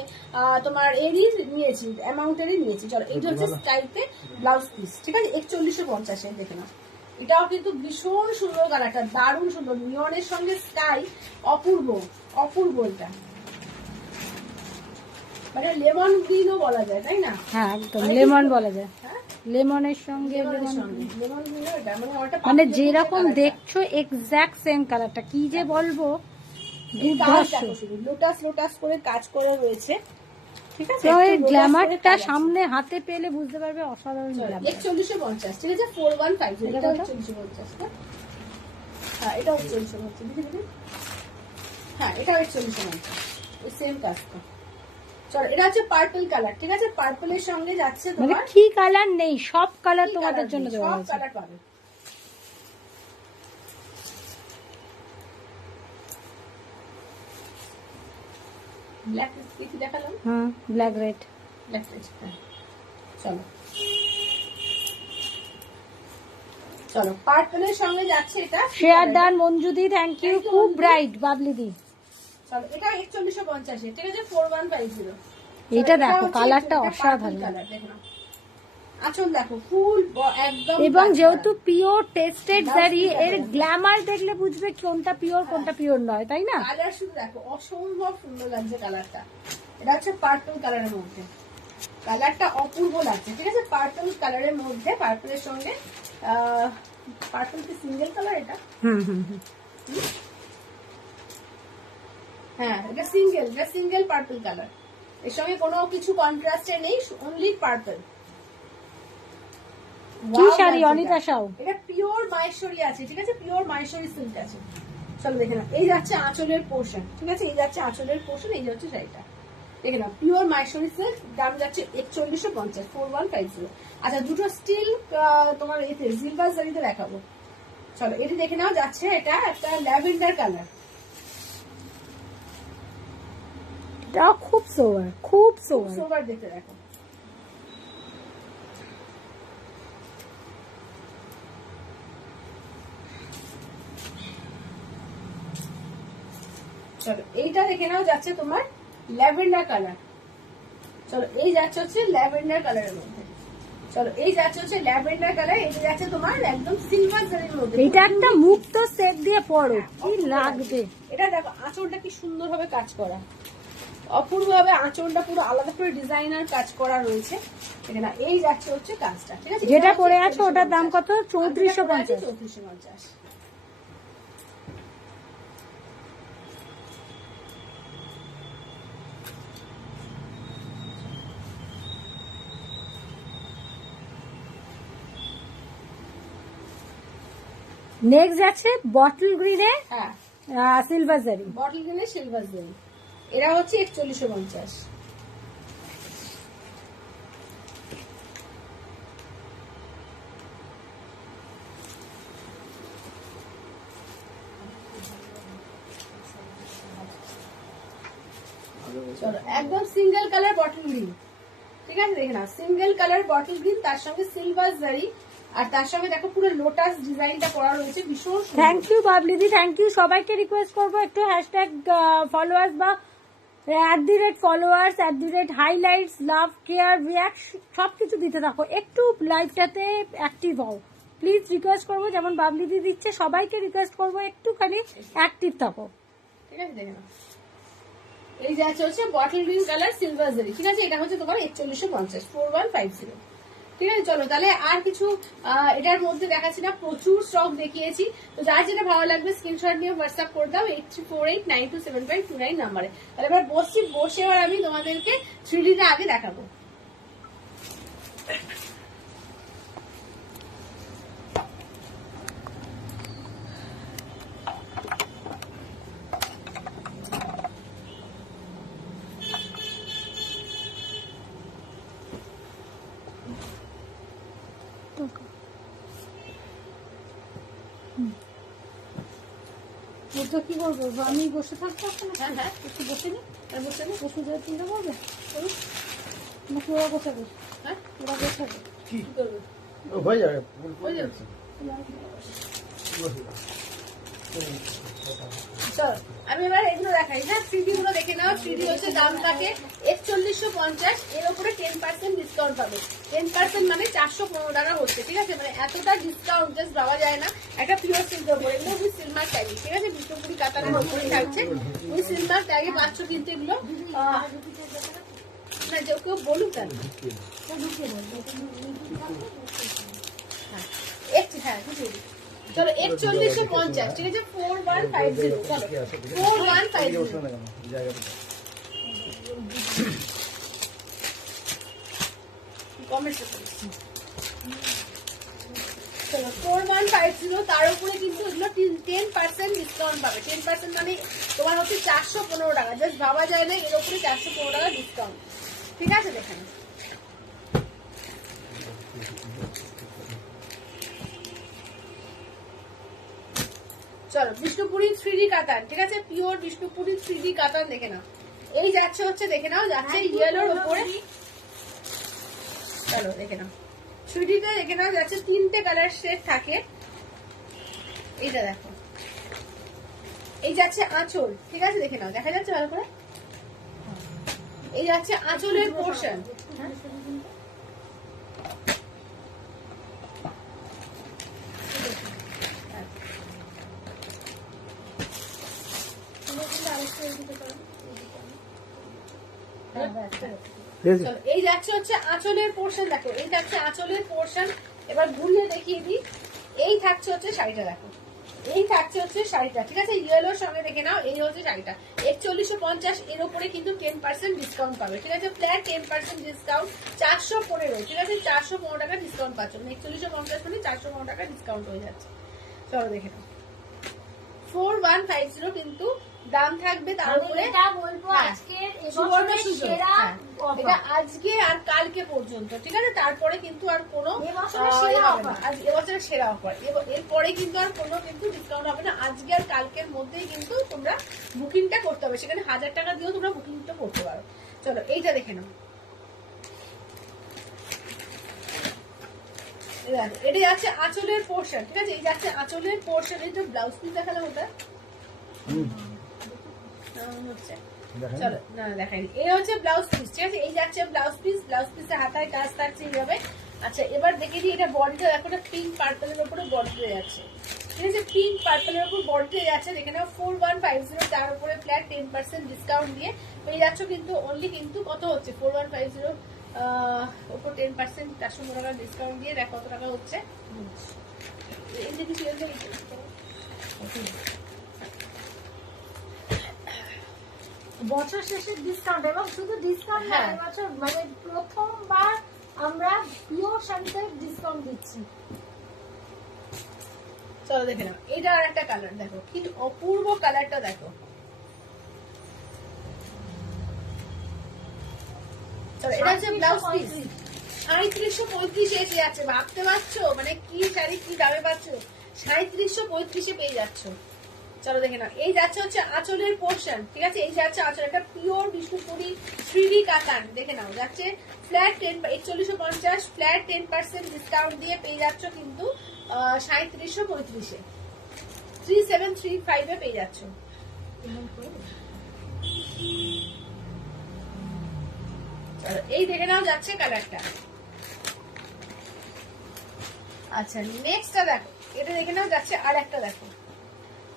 তোমার এরই নিয়েছি অ্যামাউন্টেরই নিয়েছি চলো এইটা হচ্ছে স্টাইলতে ব্লাউজ পিস ঠিক আছে 4150 দেখে নাও এটাও কিন্তু ভীষণ সুন্দর কালারটা দারুণ সুন্দর নিয়নের সঙ্গে স্কাই অপূর্ব অপূর্ব এটা মানে লেমন গ্রিনও বলা যায় তাই না হ্যাঁ একদম মানে লেমন বলা যায় হ্যাঁ লেমনের সঙ্গে লেমনের lemon- সঙ্গে লেমন গ্রিনও এটা মানে ওটা মানে পাখির যেরকম কালারটা। দেখছো এক্সাক্ট সেম কালারটা কি যে বলবো এই কাজ দুর্ধর্ষ দেখো শুধু লোটাস লোটাস করে কাজ করে রয়েছে ঠিক আছে তো এই একটু lotus করে গ্ল্যামারটা কাজ আছে। সামনে হাতে পেলে বুঝতে পারবে অসাধারণ গ্ল্যামার 4150 ঠিক আছে 4150 এটা এটা কত? 4150 হ্যাঁ এটা 4150 দিদি দিদি হ্যাঁ এটা 4150 এই সেম কাজটা চলো এটা হচ্ছে পার্পল কালার, ঠিক আছে? পার্পলের সঙ্গে যাচ্ছে মানে তোমার কি কালার নেই, সব কালার তোমাদের জন্য দেওয়া সব হয়েছে। কালার পাবে। ব্ল্যাক কি দেখালাম? হ্যাঁ, ব্ল্যাক রেড। ব্ল্যাক রেড, হ্যাঁ। চলো চলো পার্পলের সঙ্গে যাচ্ছে এটা শেয়ার ডান মঞ্জুদি, থ্যাংক ইউ। Thank you, খুব মঞ্জুদি। ব্রাইট বাবলি দি। চলো এটা 4150, ঠিক আছে? 4150। এটা দেখো কালারটা অসাধারণ। কালার দেখো না, আঁচল দেখো ফুল একদম। এবং যেহেতু পিওর টেস্টেড জারি, এর গ্ল্যামার দেখলে বুঝবে কোনটা পিওর কোনটা পিওর নয়, তাই না? কালার শুধু দেখো অসম্ভব সুন্দর লাগছে কালারটা। এটা হচ্ছে পার্পল কালারের মধ্যে, কালারটা অপূর্ব লাগছে, ঠিক আছে? পার্পল কালারের মধ্যে, পার্পলের সঙ্গে পার্পল কি সিঙ্গেল কালার এটা? হ্যাঁ এটা সিঙ্গেল পার্পল কালার, এর সঙ্গে কোনো কিছু কন্ট্রাস্টে নেই, অনলি পার্পল। কি শাড়ি অনিতা সাউ? এটা পিওর মাহেশ্বরী আছে, ঠিক আছে? পিওর মাহেশ্বরী সিল্ক আছে। চলো দেখে নাও, এই যাচ্ছে আঁচলের পোর্শন, ঠিক আছে? এই যাচ্ছে আঁচলের পোর্শন, এই যাচ্ছে শাড়িটা, দেখে নাও পিওর মাহেশ্বরী সিল্ক। দাম যাচ্ছে 4150, 4150। আচ্ছা দুটো স্টিল তোমার এতে সিলভার জারিতে দেখাবো। চলো এটি দেখে নাও, যাচ্ছে এটা একটা ল্যাভেন্ডার কালার। এটা খুব সোবার, খুব সোবার। সোবার দেখতে দেখো। চলো এইটা দেখে নাও, যাচ্ছে তোমার ল্যাভেন্ডার কালার। চলো এই যাচ্ছে হচ্ছে ল্যাভেন্ডার কালারের মধ্যে। চলো এই যাচ্ছে হচ্ছে ল্যাভেন্ডার কালার, এই যাচ্ছে তোমার একদম সিলভার জারির মধ্যে। এটা একটা মুক্ত সেট দিয়ে পরো, কি লাগবে। এটা দেখো আঁচলটা কি সুন্দর ভাবে কাজ করা, অপূর্ব ভাবে আঁচলটা পুরো আলাদা করে ডিজাইনার কাজ করা রয়েছে। এখানে এই যাচ্ছে হচ্ছে কাজটা, ঠিক আছে? যেটা পরে আছে ওটার দাম কত? 3450। 3450। নেক্সট যাচ্ছে বটল গ্রিনে হ্যাঁ সিলভার জারি। বটল গ্রিনে সিলভার জারি, এরা হচ্ছে 4150। চলো একদম সিঙ্গেল কালার বটল গ্রিন, ঠিক আছে? দেখে না সিঙ্গেল কালার বটল গ্রিন, তার সঙ্গে সিলভার জারি, আর তার সঙ্গে দেখো পুরো লোটাস ডিজাইনটা করা রয়েছে, ভীষণ সুন্দর। থ্যাংক ইউ বাবলিদি, থ্যাংক ইউ। সবাইকে রিকোয়েস্ট করবো একটু হ্যাশট্যাগ ফলোয়ার্স বা @followers @highlights love care react সবকিছু দিতে থাকো, একটু লাইভটাতে অ্যাক্টিভ হও প্লিজ, রিকোয়েস্ট করবো। যেমন বাবলিদি দিচ্ছে, সবাইকে রিকোয়েস্ট করবো একটুখানি অ্যাক্টিভ থাকো, ঠিক আছে? দেখে নাও এই যে হচ্ছে বটল গ্রিন কালার সিলভার জারি, ঠিক আছে? এটা হচ্ছে তোমার 4150, 4150, ঠিক আছে? চলো তাহলে আর কিছু এটার মধ্যে দেখাচ্ছি না, প্রচুর স্টক দেখিয়েছি। তো যার যেটা ভালো লাগবে স্ক্রিনশট নিয়ে হোয়াটসঅ্যাপ করে দাও 8348927529 নাম্বারে। তাহলে এবার বসে এবার আমি তোমাদেরকে 3D টা আগে দেখাবো। ওটা কি করবো? আমি বসে থাকবো এখন? হ্যাঁ হ্যাঁ একটু বসে নি, বসে নি। বসে যাওয়ার চিন্তা করবে নাকি ওরা গোছাবে? হ্যাঁ ওরা গোছাবে কি করবে? হয়ে যাবে, হয়ে যাবে। চলো আমি এবার এগুলো দেখাই। হ্যাঁ 3D গুলো দেখে নাও। 3D হচ্ছে দাম থাকে 4150, এর উপরে 10% ডিসকাউন্ট পাবে। 10% মানে 415 টাকা হচ্ছে, ঠিক আছে? মানে এতটা ডিসকাউন্ট জাস্ট দেওয়া যায় না একটা পিওর সিল্কের উপরে। এগুলো উইথ সিলমার ট্যাগে, ঠিক আছে? বিষ্ণুপুরি কাতারের উপরে থাকছে উইথ সিলমার ট্যাগে 500 কিনতে এগুলো না, যে কেউ বলুক কেন। হ্যাঁ চলো 4150, ঠিক আছে? 4150, চলো 4150। কমেন্ট চলো 4150, তার উপরে কিন্তু এগুলো 10% ডিসকাউন্ট পাবে। 10% মানে তোমার হচ্ছে 415 টাকা। জাস্ট ভাবা যায় না এর উপরে 415 টাকা ডিসকাউন্ট। ঠিক আছে, দেখেন চলো বিষ্ণুপুরি 3D কাতান, ঠিক আছে, পিওর বিষ্ণুপুরি 3D কাতান দেখে নাও। এই যাচ্ছে হচ্ছে দেখে নাও, যাচ্ছে ইয়েলোর উপরে। চলো দেখে নাও 3Dটা দেখে নাও, যাচ্ছে 3টে কালার সেট থাকে। এইটা দেখো, এই যাচ্ছে আঁচল, ঠিক আছে দেখে নাও, দেখা যাচ্ছে ভালো করে। এই যাচ্ছে আঁচলের পোর্শন, এই যাচ্ছে হচ্ছে আঁচলের পোর্শন। দেখো এই যাচ্ছে আঁচলের পোর্শন। এবার ঘুরিয়ে দেখিয়ে দিই। এই থাকছে হচ্ছে শাড়িটা, দেখো এই থাকছে হচ্ছে শাড়িটা, ঠিক আছে, ইয়েলোর সঙ্গে দেখে নাও। এই হচ্ছে শাড়িটা 4150, এর উপরে কিন্তু 10% ডিসকাউন্ট পাবে, ঠিক আছে, ফ্ল্যাট 10% ডিসকাউন্ট। 415, ঠিক আছে, 415 টাকা ডিসকাউন্ট পাচ্ছ। 4150 মানে 415 টাকা ডিসকাউন্ট হয়ে যাচ্ছে। চলো দেখে নাও 4150 কিন্তু দাম থাকবে। তার উপরে এটা বলবো আজকের সেরা এটা আজকে আর কালকে পর্যন্ত, ঠিক আছে, তারপরে কিন্তু আর কোনো এবছরের সেরা অফার। এরপরে কিন্তু আর কোনো কিন্তু ডিসকাউন্ট হবে না। আজকে আর কালকের মধ্যেই কিন্তু তোমরা বুকিংটা করতে হবে, সেখানে 1000 টাকা দিয়েও তোমরা বুকিংটা করতে পারো। চলো এইটা দেখে নাও, এটা যাচ্ছে আঁচলের পোর্শন, ঠিক আছে, এই যাচ্ছে আঁচলের পোর্শন। এই তো ব্লাউজ পিস দেখালাম ওটা হচ্ছে, চলো না দেখাইনি। এই হচ্ছে ব্লাউজ পিস, ঠিক আছে, এই যাচ্ছে ব্লাউজ পিস। ব্লাউজ পিসে হাতায় কাজ থাকছে এইভাবে। আচ্ছা এবার দেখে দিই, এটা বডিটা দেখো, এটা পিঙ্ক পার্পলের উপরে বডিতে যাচ্ছে, ঠিক আছে, পিঙ্ক পার্পলের উপর বডিতে যাচ্ছে। এখানে 4150, তার উপরে ফ্ল্যাট 10% ডিসকাউন্ট দিয়ে পেয়ে যাচ্ছ কিন্তু অনলি কিন্তু কত হচ্ছে 4150 উপর 10% 415 টাকা ডিসকাউন্ট দিয়ে দেখ কত টাকা হচ্ছে। এই যে কিছু বছর শেষের ডিসকাউন্ট, এবং শুধু ডিসকাউন্ট না, এবছর মানে প্রথমবার আমরা পিওর শাড়িতে ডিসকাউন্ট দিচ্ছি। চলো দেখে নাও, এটা আর একটা কালার দেখো, কি অপূর্ব কালারটা দেখো। চলো এটা হচ্ছে ব্লাউজ পিস, 3735 এসে যাচ্ছে, ভাবতে পারছো মানে কি শাড়ি কি দামে পাচ্ছ, 3735 পেয়ে যাচ্ছ। চলো দেখে নাও, এই যাচ্ছে হচ্ছে আঁচলের পোর্শন, ঠিক আছে, এই যাচ্ছে আঁচল, একটা পিওর বিষ্ণুপুরি 3D কাতান দেখে নাও, যাচ্ছে ফ্ল্যাট 4150, ফ্ল্যাট 10% ডিসকাউন্ট দিয়ে পেয়ে যাচ্ছ কিন্তু 3735 3735 পেয়ে যাচ্ছ। এই দেখে নাও যাচ্ছে কালারটা। আচ্ছা নেক্সটটা দেখো, এটা দেখে নাও যাচ্ছে আর একটা দেখো।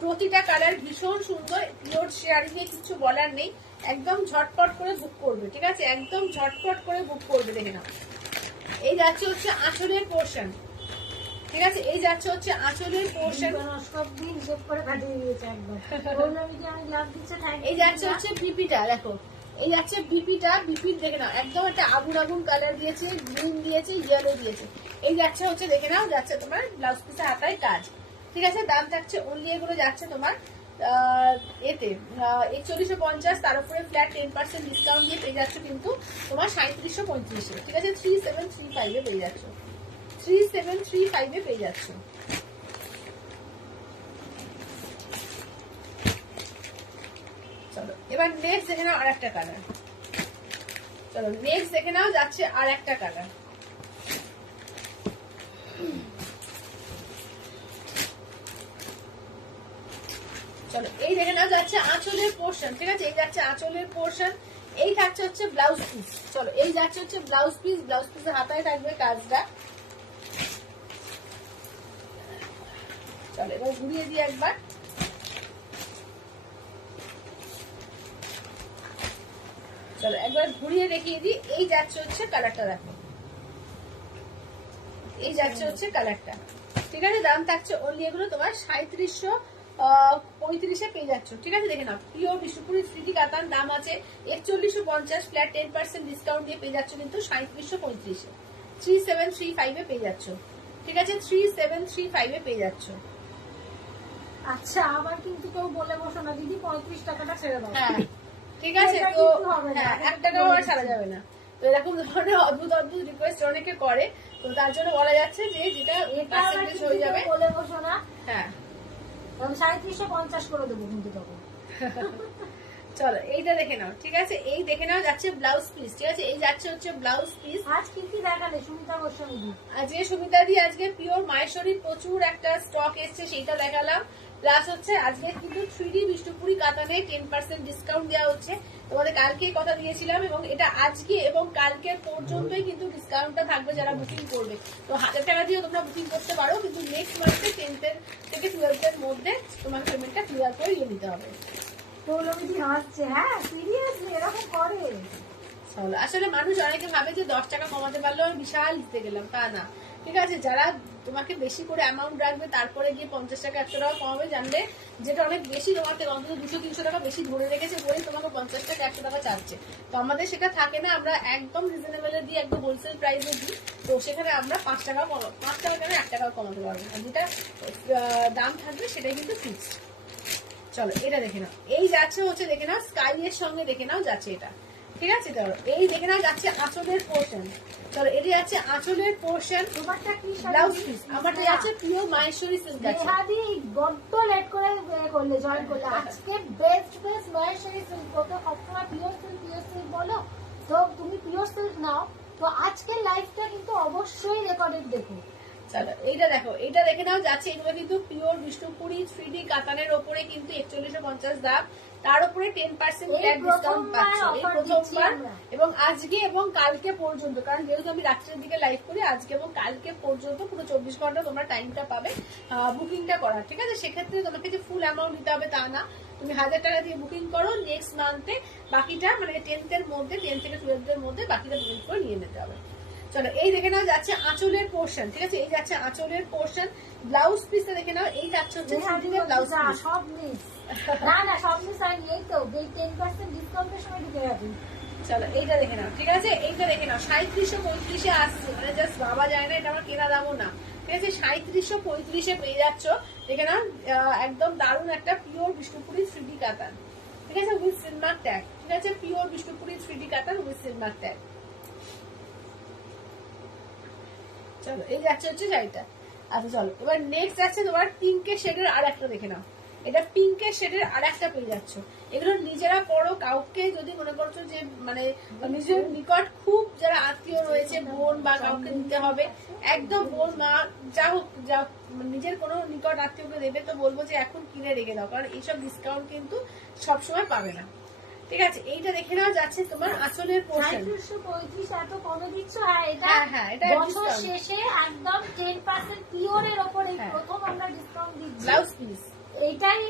প্রতিটা কালার ভীষণ সুন্দর, পিওর শেয়ারিং এ কিছু বলার নেই, একদম ঝটপট করে বুক করবে, ঠিক আছে, একদম ঝটপট করে বুক করবে। দেখে নাও এই যাচ্ছে হচ্ছে আঁচলের পোর্শন, ঠিক আছে, এই যাচ্ছে হচ্ছে আঁচলের পোর্শন। সব দিন হিসেব করে কাটিয়ে দিয়েছে একবার, বললাম যে আমি লাভ দিচ্ছে। এই যাচ্ছে হচ্ছে বিপিটা দেখো, এই যাচ্ছে বিপিটা, বিপির দেখে নাও একদম একটা আগুন আগুন কালার দিয়েছে, গ্রিন দিয়েছে, ইয়েলো দিয়েছে। এই যাচ্ছে হচ্ছে দেখে নাও, যাচ্ছে তোমার ব্লাউজ পিসে হাতায় কাজ, ঠিক আছে, দাম থাকছে অনলি এগুলো যাচ্ছে তোমার এতে 4150, তার উপরে ফ্ল্যাট 10% ডিসকাউন্ট দিয়ে পেয়ে যাচ্ছ কিন্তু তোমার 3735, ঠিক আছে, 3735 পেয়ে যাচ্ছ, 3735 পেয়ে যাচ্ছ। চলো এবার নেক্সট দেখে নাও আর একটা কালার। চলো নেক্সট দেখে নাও যাচ্ছে আর একটা কালার। চলো এই দেখে নাও যাচ্ছে আঁচলের পোর্শন, ঠিক আছে, এই যাচ্ছে আঁচলের পোর্শন। এই থাকছে হচ্ছে ব্লাউজ পিস। চলো এই যাচ্ছে হচ্ছে ব্লাউজ পিস, ব্লাউজ পিসের হাতায় থাকবে কাজটা। চলো এবার ঘুরিয়ে দিই একবার। চলো একবার ঘুরিয়ে দেখিয়ে দিই। এই যাচ্ছে হচ্ছে কালারটা দেখো, এই যাচ্ছে হচ্ছে কালারটা, ঠিক আছে, দাম থাকছে অনলি এগুলো তোমার 3735 পেয়ে যাচ্ছ, ঠিক আছে, দেখে নাও পিওর বিষ্ণুপুরি 3D কাতান, দাম আছে 4150, ফ্ল্যাট 10% ডিসকাউন্ট দিয়ে পেয়ে যাচ্ছ কিন্তু 3735 3735 পেয়ে যাচ্ছ। ঠিক আছে 3735 এ পেয়ে যাচ্ছ। আচ্ছা আবার কিন্তু কেউ বলে বসো না দিদি 35 টাকাটা ছেড়ে দাও। হ্যাঁ ঠিক আছে, এটা তো কিন্তু হবে না, হ্যাঁ এটা 1 টাকাও আর ছাড়া যাবে না। তো এরকম ধরনের অদ্ভুত অদ্ভুত রিকোয়েস্ট অনেকে করে, তো তার জন্য বলা যাচ্ছে যে যেটা এটা আবার পার্সেন্টেজ কিন্তু হয়ে যাবে। কেউ বলে বসো না, হ্যাঁ আমি 3750 করে দেবো কিন্তু তখন। চলো এইটা দেখে নাও, ঠিক আছে এই দেখে নাও যাচ্ছে ব্লাউজ পিস, ঠিক আছে এই যাচ্ছে হচ্ছে ব্লাউজ পিস। আজ কি কি দেখালে সুমিতা গোস্বামী দি? আজকে সুমিতা দি আজকে পিওর মাহেশ্বরীর প্রচুর একটা স্টক এসছে, সেইটা দেখালাম। প্লাস হচ্ছে আজকে কিন্তু 3D বিষ্ণুপুরি কাতানে 10% ডিসকাউন্ট দেওয়া হচ্ছে, তোমাদের কালকে কথা দিয়েছিলাম, এবং এটা আজকে এবং কালকে পর্যন্তই কিন্তু ডিসকাউন্টটা থাকবে যারা বুকিং করবে। তো 1000 টাকা দিয়েও তোমরা বুকিং করতে পারো, কিন্তু নেক্সট মান্থে 10 থেকে 12 এর মধ্যে তোমার পেমেন্টটা ক্লিয়ার করে দিয়ে নিতে হবে। পৌলমী হাসছে, হ্যাঁ সিরিয়াসলি এরকম করে। আসলে মানুষ অনেকে ভাবে যে 10 টাকা কমাতে পারলেও বিশাল দিতে গেলাম, তা না। ঠিক আছে যারা তোমাকে বেশি করে অ্যামাউন্ট রাখবে তারপরে গিয়ে 50 টাকা 100 টাকা কমাবে, জানবে যেটা অনেক বেশি তোমাকে অন্তত 200-300 টাকা বেশি ধরে রেখেছে বলেই তোমাকে 50 টাকা 100 টাকা চাচ্ছে। তো আমাদের সেটা থাকে না, আমরা একদম রিজনেবল দিয়ে একদম হোলসেল প্রাইসে দিই। তো সেখানে আমরা 5 টাকা 5 টাকা কেন 1 টাকাও কমাতে পারবো না, যেটা দাম থাকবে সেটাই কিন্তু ফিক্সড। চলো এটা দেখে নাও, এই যাচ্ছে হচ্ছে দেখে নাও স্কাই এর সঙ্গে দেখে নাও যাচ্ছে এটা, ঠিক আছে ধরো এই দেখে নাও যাচ্ছে আঁচলের পোর্শন। চলো এটা যাচ্ছে আঁচলের পোর্শন, তোমারটা কি ব্লাউজ পিস, আমারটা যাচ্ছে প্রিয় মাহেশ্বরী সিল্ক আছে। নেহাদি বড্ড লেট করে করলে জয়েন করলে, আজকে বেস্ট বেস্ট মহেশ্বরী সিল্ক, তো সবসময় পিওর সিল্ক বলো, তো তুমি পিওর সিল্ক নাও, তো আজকের লাইফটা কিন্তু অবশ্যই রেকর্ডেড দেখো। চলো এইটা দেখো, এটা দেখে নাও যাচ্ছে এগুলো কিন্তু পিওর বিষ্ণুপুরি 3D কাতানের ওপরে কিন্তু 4150 দাম, তার উপরে 10% ফ্ল্যাট ডিসকাউন্ট পাচ্ছ এই প্রথমবার, এবং আজকে এবং কালকে পর্যন্ত, কারণ যেহেতু আমি রাত্রের দিকে লাইভ করি, আজকে এবং কালকে পর্যন্ত পুরো 24 ঘন্টা তোমরা টাইমটা পাবে বুকিংটা করার, ঠিক আছে। সেক্ষেত্রে তোমাকে যে ফুল অ্যামাউন্ট দিতে হবে তা না, তুমি 1000 টাকা দিয়ে বুকিং করো, নেক্সট মান্থে বাকিটা মানে 10 এর মধ্যে 10 থেকে 12 এর মধ্যে বাকিটা পেমেন্ট করে নিয়ে নিতে হবে। চলো এই দেখে নাও যাচ্ছে আঁচলের পোর্শন, ঠিক আছে এই যাচ্ছে আঁচলের পোর্শন। ব্লাউজ পিসটা দেখে নাও, এই যাচ্ছে হচ্ছে ব্লাউজ পিস। সব মিস না না সব মিস আর এই তো এই 10% ডিসকাউন্টের সময় ঢুকে যাবে। চলো এইটা দেখে নাও, ঠিক আছে এইটা দেখে নাও 3735 আসছে, মানে জাস্ট ভাবা যায় না, এটা আমার কেনা দামও না, ঠিক আছে 3735 পেয়ে যাচ্ছ। দেখে নাও একদম দারুণ একটা পিওর বিষ্ণুপুরি 3D কাতান, ঠিক আছে উইথ সিলভার ট্যাগ, ঠিক আছে পিওর বিষ্ণুপুরি 3D কাতান উইথ সিলভার ট্যাগ। চলো এই যাচ্ছে হচ্ছে শাড়িটা। আচ্ছা চলো এবার নেক্সট যাচ্ছে তোমার পিঙ্কের শেডের আর একটা দেখে নাও, এটা পিঙ্কের শেডের আর একটা পেয়ে যাচ্ছ। এগুলো নিজেরা পরো, কাউকে যদি মনে করছো যে মানে নিজের নিকট খুব যারা আত্মীয় রয়েছে বোন বা কাউকে দিতে হবে, একদম বোন মা যা হোক যা নিজের কোনো নিকট আত্মীয়কে দেবে, তো বলবো যে এখন কিনে রেখে দাও, কারণ এইসব ডিসকাউন্ট কিন্তু সবসময় পাবে না, ঠিক আছে। এইটা দেখে নাও যাচ্ছে তোমার আঁচলের পোর্শন, 3735 এত কমে দিচ্ছ। হ্যাঁ এটা বছর শেষে একদম 10% পিওরের উপরে প্রথম আমরা ডিসকাউন্ট দিচ্ছি ব্লাউজ পিস, এইটাই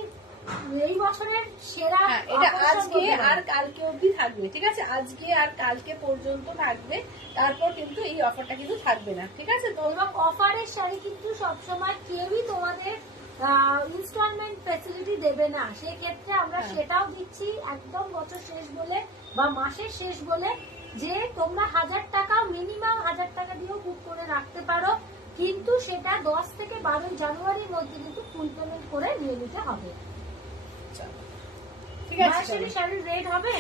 এই বছরের সেরা। এটা আজকে আর কালকে অবধি থাকবে, ঠিক আছে আজকে আর কালকে পর্যন্ত থাকবে, তারপর কিন্তু এই অফারটা কিন্তু থাকবে না, ঠিক আছে। তো এবং অফারের শাড়ি কিন্তু সবসময় কেউই তোমাদের ইনস্টলমেন্ট ফ্যাসিলিটি দেবে না, সেক্ষেত্রে আমরা সেটাও দিচ্ছি একদম বছর শেষ বলে বা মাসের শেষ বলে, যে তোমরা 1000 টাকা মিনিমাম 1000 টাকা দিয়েও বুক করে রাখতে পারো, কিন্তু সেটা 10 থেকে 12 জানুয়ারির মধ্যে কিন্তু ফুল পেমেন্ট করে নিয়ে নিতে হবে। ঠিক আছে মাহেশ্বরী শাড়ির রেড হবে?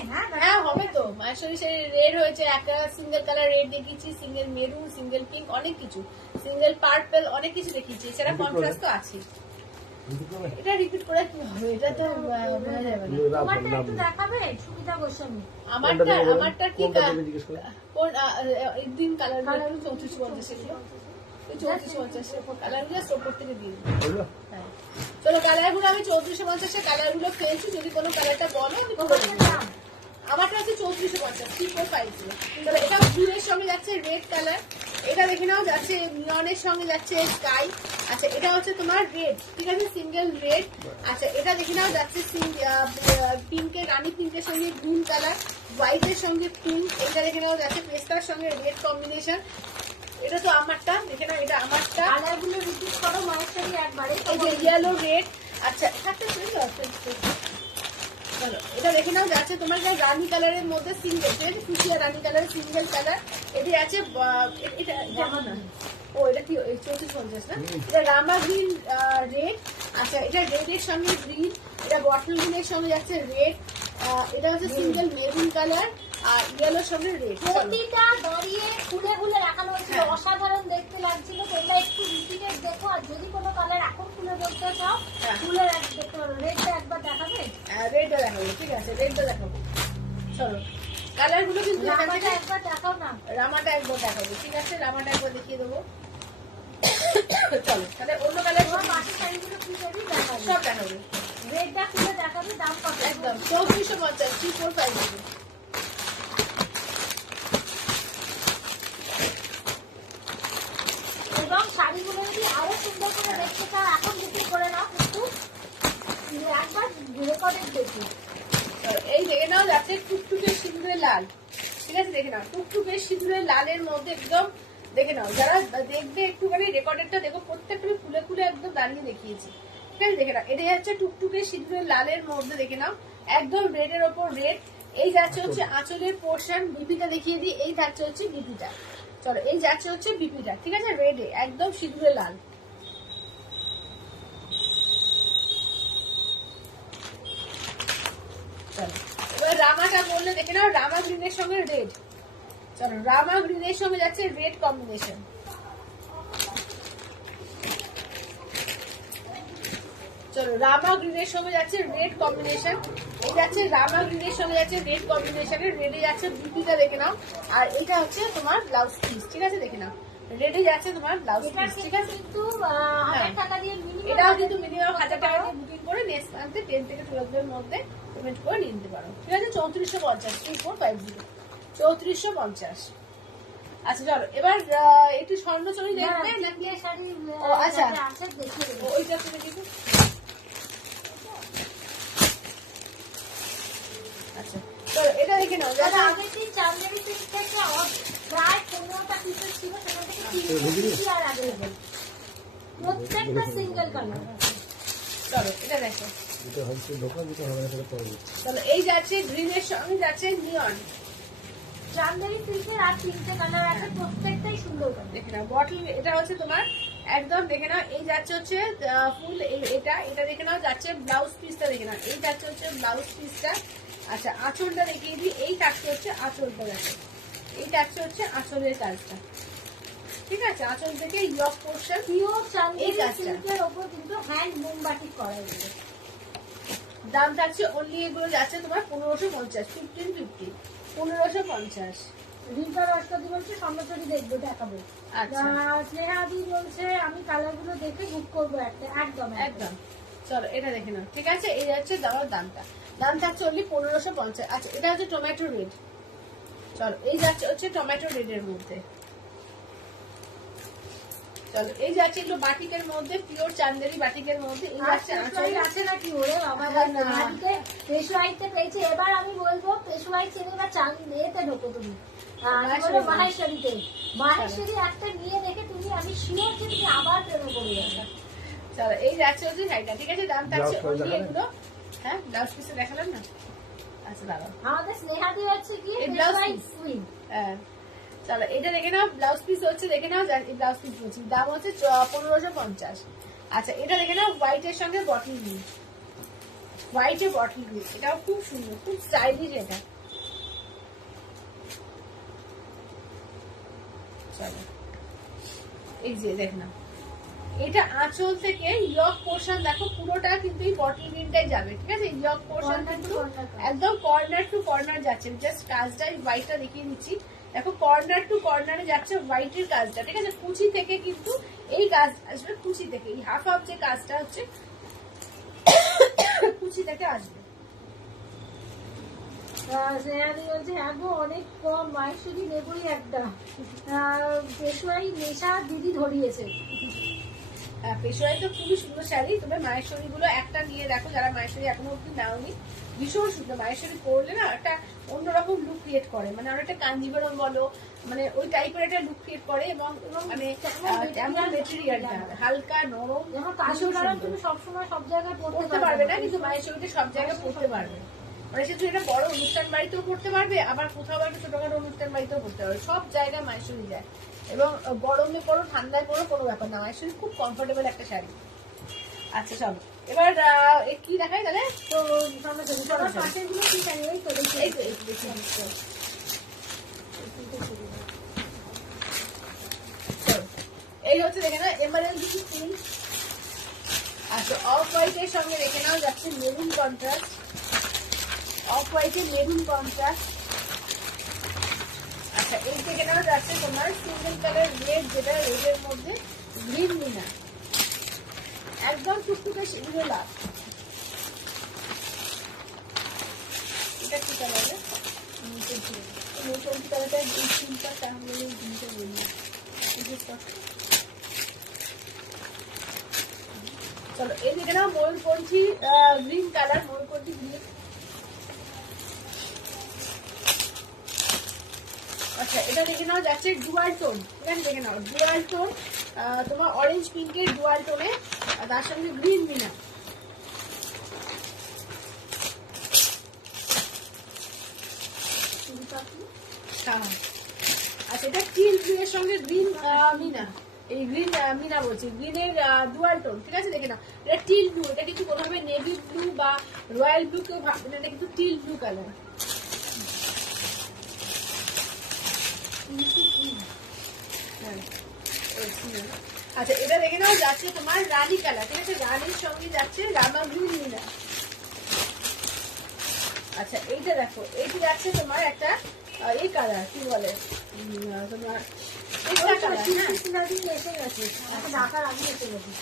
হ্যাঁ হবে তো, মাহেশ্বরী শাড়ির রেড হয়েছে, একটা সিঙ্গেল কালার রেড দেখিয়েছি, সিঙ্গেল মেরুন, সিঙ্গেল পিঙ্ক, অনেক কিছু, সিঙ্গেল পার্পল, অনেক কিছু দেখিয়েছি, এছাড়া কন্ট্রাস্ট তো আছে। এটা রিপিট করে কি হবে, এটা তো বোঝা যাবে না। তোমারটা একটু দেখাবে সুমিতা গোস্বামী? আমারটা কি কোন একদিন কালার 3450 এর 3450 কালারগুলো স্টোর থেকে দিয়ে দিই। হ্যাঁ চলো কালারগুলো আমি 3450 কালারগুলো খেয়েছি, যদি কোনো কালারটা বলো আমি করে দিই। আমারটা হচ্ছে 3450 3450। চলো এটা ব্লু এর সঙ্গে যাচ্ছে রেড কালার, এটা দেখে নাও যাচ্ছে নিয়নের সঙ্গে যাচ্ছে স্কাই। আচ্ছা এটা হচ্ছে তোমার রেড, ঠিক আছে সিঙ্গেল রেড। আচ্ছা এটা দেখে নাও যাচ্ছে পিঙ্কের, রানী পিঙ্কের সঙ্গে গ্রিন কালার, হোয়াইটের সঙ্গে পিঙ্ক। এটা দেখে নাও যাচ্ছে পেস্তার সঙ্গে রেড কম্বিনেশন। এটা তো আমারটা দেখে নাও, এটা আমারটা। কালারগুলো রিপিট করো মায়েশ্বরী একবারে। এই যে ইয়েলো রেড। আচ্ছা চলো এটা দেখে নাও যাচ্ছে তোমার রানী কালারের মধ্যে সিঙ্গেল, ঠিক আছে ফুচিয়া রানী কালারের সিঙ্গেল কালার। এটি আছে এটা ও এটা কি 3450 না? এটা রামা গ্রিন রেড। আচ্ছা এটা রেডের সঙ্গে গ্রিন, এটা বটল গ্রিনের সঙ্গে যাচ্ছে রেড, এটা হচ্ছে সিঙ্গেল মেরুন কালার আর ইয়েলোর সঙ্গে রেড। প্রতিটা দাঁড়িয়ে খুলে খুলে রাখানো হয়েছিল, অসাধারণ দেখতে লাগছিল। তোমরা একটু রিপিটেড দেখো, আর যদি কোনো কালার এখন খুলে বলতে চাও খুলে দেখতে পারো। রেডটা একবার দেখাবে? রেডটা দেখাবো, ঠিক আছে রেডটা দেখাবো। চলো কালার গুলো কিন্তু রামাটা একবার দেখাও না। রামাটা একবার দেখাবো, ঠিক আছে রামাটা একবার দেখিয়ে দেবো। চলো তাহলে অন্য কালার বাকি শাড়িগুলো কি করবি দেখাবি, সব দেখাবো। রেডটা খুলে দেখাবি। দাম কত? একদম 3450, 3450। এবং শাড়িগুলো যদি আরো সুন্দর করে দেখতে চাও এখন বুকিং করে নাও, কিন্তু একবার রেকর্ডেড দেখি। এই দেখে নাও যাচ্ছে টুকটুকে সিঁদুরে লাল, ঠিক আছে দেখে নাও টুকটুকে সিঁদুরে লালের মধ্যে একদম দেখে নাও। যারা দেখবে একটুখানি রেকর্ডেডটা দেখো, প্রত্যেকটা খুলে খুলে একদম দাঁড়িয়ে দেখিয়েছি, ঠিক আছে দেখে নাও। এটা যাচ্ছে টুকটুকে সিঁদুরে লালের মধ্যে দেখে নাও, একদম রেডের ওপর রেড। এই যাচ্ছে হচ্ছে আঁচলের পোর্শন, বিপিটা দেখিয়ে দিই। এই যাচ্ছে হচ্ছে বিপিটা, চলো এই যাচ্ছে হচ্ছে বিপিটা, ঠিক আছে রেডে একদম সিঁদুরে লাল। চলো এবার রামাটা বললে দেখে নাও, রামা গ্রিনের সঙ্গে রেড। চলো রামা গ্রিনের সঙ্গে যাচ্ছে রেড কম্বিনেশন। চলো রামা গ্রিনের সঙ্গে যাচ্ছে রেড কম্বিনেশন। এই যাচ্ছে রামা গ্রিনের সঙ্গে যাচ্ছে রেড কম্বিনেশনের, রেডে যাচ্ছে বিপিটা দেখে নাও। আর এটা হচ্ছে তোমার ব্লাউজ পিস, ঠিক আছে দেখে নাও রেডে যাচ্ছে তোমার ব্লাউজ পিস, ঠিক আছে। কিন্তু 1000 টাকা দিয়ে মিনিমাম, এটাও কিন্তু মিনিমাম 1000 টাকা দিয়ে বুকিং করে নেক্সট মান্থে 10 থেকে 12 এর মধ্যে পেমেন্ট করে নিয়ে নিতে পারো, ঠিক আছে 3450, 3450, 3450। আচ্ছা চলো এবার একটু স্বর্ণচুরি দেখবে নাকি? শাড়ি ও আচ্ছা আছে দেখিয়ে দেবো। ওইটা তুমি দেখো। আচ্ছা চলো এটা দেখে নাও। যারা আগের দিন চান্দেরি পিস থেকে প্রায় 15টা পিসেস ছিল, সেখান থেকে 3টে পিসই আর অ্যাভেলেবল, প্রত্যেকটা সিঙ্গেল কালার। চলো এটা দেখো, এটা হচ্ছে দোকান, যেটা হবে না সেটা পরে দিচ্ছি। চলো এই যাচ্ছে গ্রিনের সঙ্গে যাচ্ছে নিয়ন। চান্দেরি পিসের আর 3টে কালার আছে, প্রত্যেকটাই সুন্দর কালার। দেখে নাও বটল, এটা হচ্ছে তোমার একদম দেখে নাও। এই যাচ্ছে হচ্ছে ফুল, এটা এটা দেখে নাও যাচ্ছে ব্লাউজ পিসটা দেখে নাও। এই যাচ্ছে হচ্ছে ব্লাউজ পিসটা। আচ্ছা আঁচলটা দেখিয়ে দিই। এই থাকছে হচ্ছে আঁচলটা, দেখো এই থাকছে হচ্ছে আঁচলের কাজটা, ঠিক আছে আঁচল থেকে ইয়ক পোর্শন পিওর চান্দেরি কাজটা। সিল্কের ওপর কিন্তু হ্যান্ড মোমবাতি করা এগুলো। দাম থাকছে অনলি এগুলো যাচ্ছে তোমার 1550, 1550, 1550। রিম্পা রসকদি বলছে সম্রাচরি দেখবো, দেখাবো। আচ্ছা স্নেহাদি বলছে আমি কালারগুলো দেখে বুক করবো একটা, একদম একদম। চলো এটা দেখে নাও, ঠিক আছে এই যাচ্ছে দেওয়ার দামটা, দাম থাকছে অনলি 1550। আচ্ছা এটা হচ্ছে টমেটো রেড। চলো এই যাচ্ছে হচ্ছে টমেটো রেডের মধ্যে। চলো এই যাচ্ছে এগুলো বাটিকের মধ্যে, পিওর চান্দেরি বাটিকের মধ্যে। এই যাচ্ছে আঁচলে আছে নাকি? ওরে বাবা, পেশোয়াইতে পেয়েছে। এবার আমি বলবো পেশোয়াই ছেড়ে এবার চান্দেতে ঢোকো তুমি, মাহেশ্বরীতে। মাহেশ্বরী একটা নিয়ে দেখে তুমি, আমি শিওর যে তুমি আবার প্রেমে পড়ে যাবে। চলো এই যাচ্ছে হচ্ছে শাড়িটা, ঠিক আছে দাম থাকছে অনলি এগুলো। হ্যাঁ ব্লাউজ পিসে দেখালাম না? আচ্ছা দাঁড়াও, আমাদের স্নেহাদি হচ্ছে কি এই ব্লাউজ পেশোয়াই পিস। কুইন। হ্যাঁ চলো এটা দেখে নাও, ব্লাউজ পিস হচ্ছে দেখে নাও, ব্লাউজ পিস বলছি দাম হচ্ছে 1550। আচ্ছা এটা দেখে নাও হোয়াইটের সঙ্গে বটল গ্রিন, হোয়াইটে বটল গ্রিন, এটাও খুব সুন্দর, খুব স্টাইলিশ এটা। চলো এই যে দেখে নাও, এটা আঁচল থেকে ইয়ক পোর্শন দেখো পুরোটা কিন্তু এই বটল গ্রিনটাই যাবে, ঠিক আছে ইয়ক পোর্শন কিন্তু একদম কর্নার টু কর্নার যাচ্ছে। জাস্ট কাজটা হোয়াইটটা দেখিয়ে দিচ্ছি, দেখো কর্নার টু কর্নারে যাচ্ছে হোয়াইটের কাজটা, ঠিক আছে কুচি থেকে কিন্তু এই কাজ আসবে, কুচি থেকে এই হাফ হাফ যে কাজটা হচ্ছে কুচি থেকে আসবে। স্নেহাদি বলছে হ্যাঁ গো অনেক কম, মাহেশ্বরী নেবই একটা। পেশোয়াই নেশা দিদি ধরিয়েছে। পেশোয়াই তো খুবই সুন্দর শাড়ি, তবে মায়েশ্বরী গুলো একটা নিয়ে দেখো, যারা মায়েশ্বরী এখনো অব্দি নাওনি, ভীষণ সুন্দর। মায়েশ্বরী পরলে না একটা অন্যরকম লুক ক্রিয়েট করে, মানে অনেকটা কাঞ্জিবরম বলো, মানে ওই টাইপের একটা লুক ক্রিয়েট করে। এবং মানে তেমন মেটেরিয়ালটা হালকা নরম, যেমন কাজল কালার তুমি সবসময় সব জায়গায় পড়তে পারবে না, কিন্তু মায়েশ্বরীতে সব জায়গায় পড়তে পারবে। মানে সে তুই এটা বড় অনুষ্ঠান বাড়িতেও পড়তে পারবে, আবার কোথাও একটা ছোটখাটো অনুষ্ঠান বাড়িতেও পড়তে পারবে, সব জায়গায় মাইশোরি যায়। এবং গরমে পড়ো ঠান্ডায় পড়ো কোনো ব্যাপার না, মাইশোরি খুব কমফোর্টেবল একটা শাড়ি। আচ্ছা চলো এবার কি দেখাই তাহলে, তো পাশেরগুলো কি জানি, ওই তো দেখি। এই তো এই দেখি দিচ্ছি। এই হচ্ছে দেখে না এমারেল্ড পিঙ্ক। আচ্ছা অফ হোয়াইটের সঙ্গে দেখে নাও যাচ্ছে মেরুন কন্ট্রাস্ট, অফ হোয়াইটের মেরুন কন্ট্রাস্ট। আচ্ছা এই থেকে নাও যাচ্ছে তোমার সিঙ্গেল কালার রেড, যেটা রেডের মধ্যে গ্রিন মিনা, একদম টুকটুকে সেগুলো লাভ। এটা কি কালার রে? মৌসুমী কালারটা এই সিম্পল, তাহলে এই জিনিসটা বলি। চলো এই দিকে না ময়ূরপন্থী গ্রিন কালার, ময়ূরপন্থী গ্রিন। আচ্ছা এটা দেখে নাও যাচ্ছে ডুয়াল টোন, ঠিক আছে দেখে নাও ডুয়াল টোন, তোমার অরেঞ্জ পিঙ্কের ডুয়াল টোনে, তার সঙ্গে গ্রিন মিনা। আচ্ছা এটা টিল ব্লু এর সঙ্গে গ্রিন মিনা, এই গ্রিন মিনা বলছি, গ্রিনের ডুয়াল টোন, ঠিক আছে দেখে নাও এটা টিল ব্লু। এটা কিন্তু কোনোভাবে নেভি ব্লু বা রয়্যাল ব্লু কেউ ভাববে না, এটা কিন্তু টিল ব্লু কালার। আচ্ছা এটা দেখে নাও যাচ্ছে তোমার রানী কালার, ঠিক আছে রানীর সঙ্গে যাচ্ছে রামা গ্রিন মিনা। আচ্ছা এইটা দেখো, এইটা যাচ্ছে তোমার একটা এই কালার কি বলে তোমার এক্সট্রা কালার, এসে গেছে, এখন ঢাকার আগে এসে গেছে।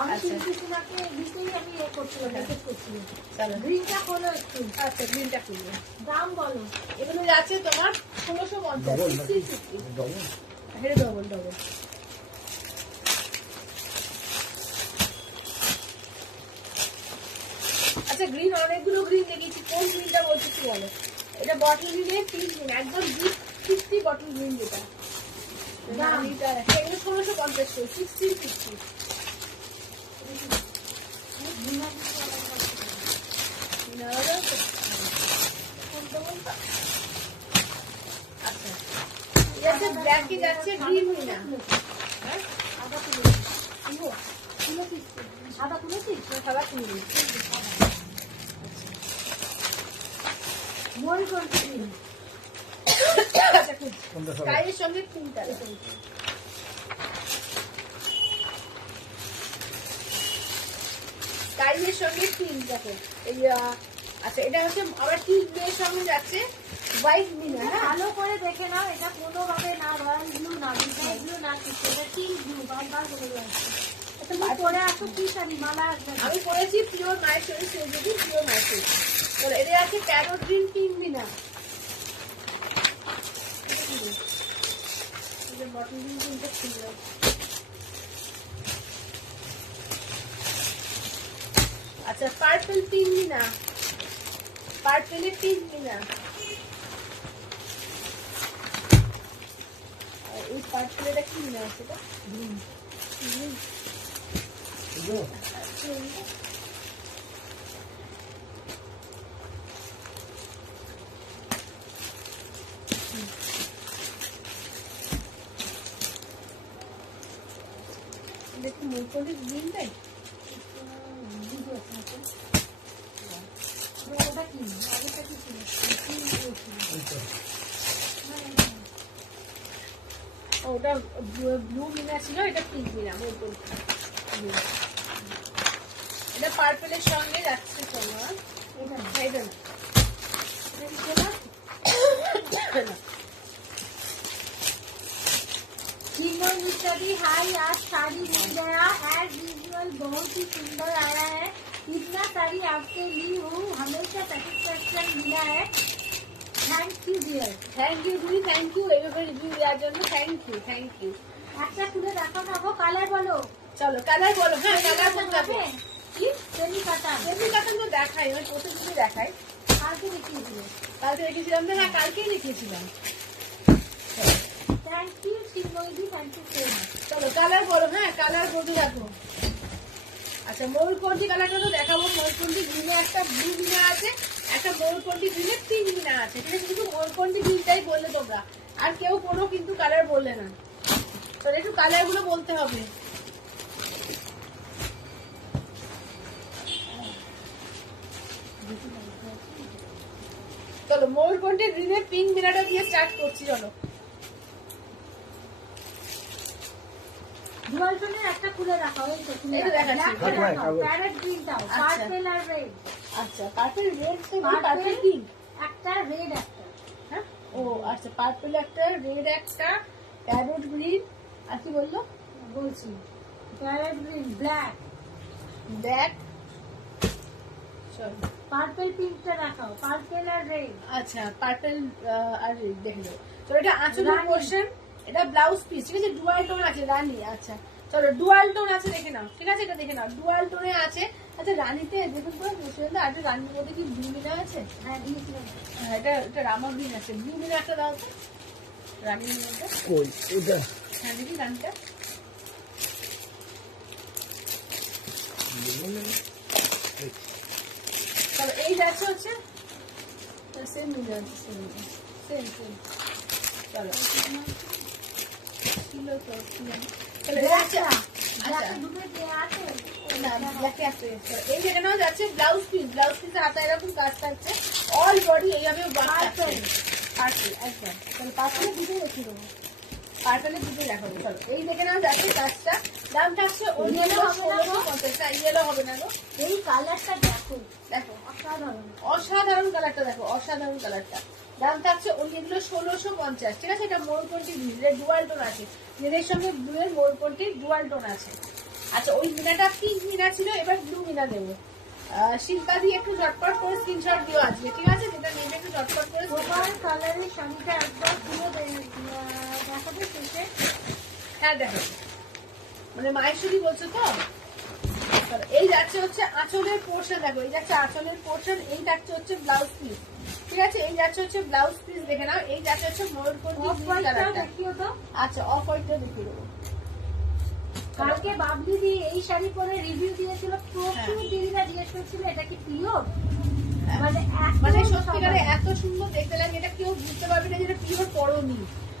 আমি শিল্পীনাকে দিতেই আমি ইয়ে করছিলাম, মেসেজ করছিলাম। চলো গ্রিনটা হলো একটু। আচ্ছা গ্রিনটা খুলবে, দাম বলো। এগুলো যাচ্ছে তোমার 1650, ডবল নাকি 1650। ডবল হেরে ডবল ডবল। আচ্ছা গ্রিন অনেকগুলো গ্রিন দেখিয়েছি, কোন গ্রিনটা বলছি কি বলো? এটা বটল গ্রিনের পিঙ্ক গ্রিন, একদম ডিপ 60 বটল গ্রিন যেটা। এটা এগুলো 1650 করে 1650। আচ্ছা ঠিক আছে ব্ল্যাক কি যাচ্ছে গ্রিন মিনা। সাদা তুলো কি সাদা তুলেছি, সাদা কিনবি ময়ূর করছি গ্রিন। আচ্ছা খুব কোনটা সব স্কাইয়ের সঙ্গে পিঙ্কটা, স্কাইয়ের সঙ্গে পিঙ্ক দেখো এই আচ্ছা এটা হচ্ছে আবার টিল ব্লু এর সঙ্গে যাচ্ছে হোয়াইট মিনা। হ্যাঁ ভালো করে দেখে নাও, এটা কোনোভাবে না রয়্যাল ব্লু না স্কাই ব্লু না কিছু, এটা টিল ব্লু, বারবার বলে যাচ্ছে। তুমি পরে আসো কি শাড়ি মালা আসবে। আমি পরেছি পিওর মাইসোরি, যদি পিওর মাইসোরি। বলে এটা আছে প্যারোট গ্রিন পিঙ্ক মিনা। বটল গ্রিন পিঙ্কটা ছিল। আচ্ছা পার্পল পিঙ্ক মিনা, পার্পেলে পিঙ্ক মিনা। এই পার্পেলটা কি মিনা আছে? এটা গ্রিন গ্রিন। এগুলো দেখি মুখলি গ্রিন দেয়। ওটা কি আগেটা কি ছিল? এইটা ওটা ব্লু মিনা ছিল, এটা পিঙ্ক মিনা। এটা পার্পেলের সঙ্গে যাচ্ছে তোমার এটা না तीनों मिस्त्री हाई, आज साड़ी मिल गया एज यूजुअल, बहुत ही सुंदर आया है। इतना साड़ी आपसे ली हूँ, हमेशा सेटिस्फेक्शन मिला है। Thank you dear. Thank you দিদি, থ্যাংক ইউ এইভাবে রিভিউ দেওয়ার জন্য। Thank you thank you. একটা খুলে দেখাও না গো, কালার বলো। চলো কালার বলো। হ্যাঁ কালার বলতে কি তেলি কাটা তেমনি কাতান তো দেখাই, আমি প্রতিদিনই দেখাই। কালকে দেখিয়েছিল। কালকে দেখিয়েছিলাম না? হ্যাঁ কালকেই দেখিয়েছিলাম। থ্যাংক ইউ চিন্ময়দি, থ্যাংক ইউ সো মাচ। চলো কালার বলো। হ্যাঁ কালার বলতে থাকো। আচ্ছা ময়ূরকণ্ঠী কালারটা তো দেখাবো। ময়ূরকণ্ঠী গ্রিনে একটা ব্লু মিনা আছে, একটা ময়ূরকণ্ঠী গ্রিনে পিঙ্ক মিনা আছে, ঠিক আছে? কিন্তু ময়ূরকণ্ঠী গ্রিনটাই বললে তোমরা, আর কেউ কোনো কিন্তু কালার বললে না। তো একটু কালার গুলো বলতে হবে। চলো ময়ূরকণ্ঠী গ্রিনে পিঙ্ক মিনাটা দিয়ে স্টার্ট করছি। চলো ডুয়াল টোনের একটা খুলে রাখো, এই তো খুলে এই তো দেখাচ্ছি। রাখো। প্যারেট গ্রিনটাও, আচ্ছা। পার্পল আর রেড। আচ্ছা purple red, Purple, purple pink, একটা রেড একটা। হ্যাঁ? ও আচ্ছা পার্পল একটা, রেড একটা, প্যারট গ্রিন, আর কি বললো? বলছি প্যারেট গ্রিন, ব্ল্যাক, ব্ল্যাক, চলো পার্পল পিঙ্কটা রাখো, পার্পল আর রেড। আচ্ছা পার্পল আর রেড দেখে নেবো। চলো এটা আঁচলের রানী। পোর্শন, এটা ব্লাউজ পিস, ঠিক আছে? ডুয়াল টোন আছে রানী। আচ্ছা চলো ডুয়াল টোন আছে দেখে নাও, ঠিক আছে? এটা দেখে নাও ডুয়াল টোনে আছে। আচ্ছা রানীতে দেখুন তো সুরেন্দা, আর রানীর মধ্যে কি ব্লু মিনা আছে? হ্যাঁ দিয়েছিলাম। হ্যাঁ, এটা রামা গ্রিন আছে, ব্লু মিনা একটা দাও তো রানীর মধ্যে। কই এটা হ্যাঁ দেখি রানীটা। চলো এই যাচ্ছে হচ্ছে সেম মিলে আছে, সেম সেম সেম। চলো ছিল তো ছিল না। চলো এই যাচ্ছে। আচ্ছা ব্ল্যাকে দুটো দেয়া আছে। না ব্ল্যাকে আছে। চলো, এই যেখানেও যাচ্ছে ব্লাউজ পিস, ব্লাউজ পিসে হাতে এরকম কাজ থাকছে, অল বডি এইভাবে ওয়ার্ক থাকছে। পার্পল একদম। চলো পার্পলে দুটো রেখে দেবো, পার্পলে দুটো দেখাবো। চলো এই যেখানেও যাচ্ছে কাজটা, দাম থাকছে অন্য Yellow হবে না গো? 1650। ইয়েলো হবে না গো? এই কালারটা দেখো, দেখো অসাধারণ। অসাধারণ কালারটা, দেখো অসাধারণ কালারটা। দাম থাকছে অন্য এগুলো 1650, ঠিক আছে? এটা ময়ূরকণ্ঠী গ্রিন, ডুয়াল টোন আছে, এদের সঙ্গে ব্লু এর ময়ূরকণ্ঠী ডুয়াল টোন আছে। আচ্ছা ওই মিনাটা পিঙ্ক মিনা ছিল, এবার ব্লু মিনা দেবো। শিল্পা দিয়ে একটু ঝটপট করে স্ক্রিনশট দিও আজকে, ঠিক আছে? যেটা নেবে একটু ঝটপট করে তোমার কালারের শাড়িটা একবার পুরো দেখাবে শেষে। হ্যাঁ দেখো মানে মায়েশ্বরী বলছো তো? চলো, এই যাচ্ছে হচ্ছে আঁচলের পোর্শন, দেখো এই যাচ্ছে আঁচলের পোর্শন, এই যাচ্ছে হচ্ছে ব্লাউজ পিস, ঠিক আছে? এই যাচ্ছে হচ্ছে ব্লাউজ পিস দেখে নাও, এই যাচ্ছে হচ্ছে ময়ূরকণ্ঠী অফ green হোয়াইটটা কালারটা। দেখিও তো। আচ্ছা অফ হোয়াইটটা দেখিয়ে দেবো। কালকে বাবলি দি এই শাড়ি পরে রিভিউ দিয়েছিল, প্রচুর দিদিরা জিজ্ঞেস করছিল এটা কি পিওর, মানে মানে একদম সত্যিকারে সবাই। এত সুন্দর দেখতে লাগে, এটা কেউ বুঝতে পারবে না যেটা পিওর পরনি।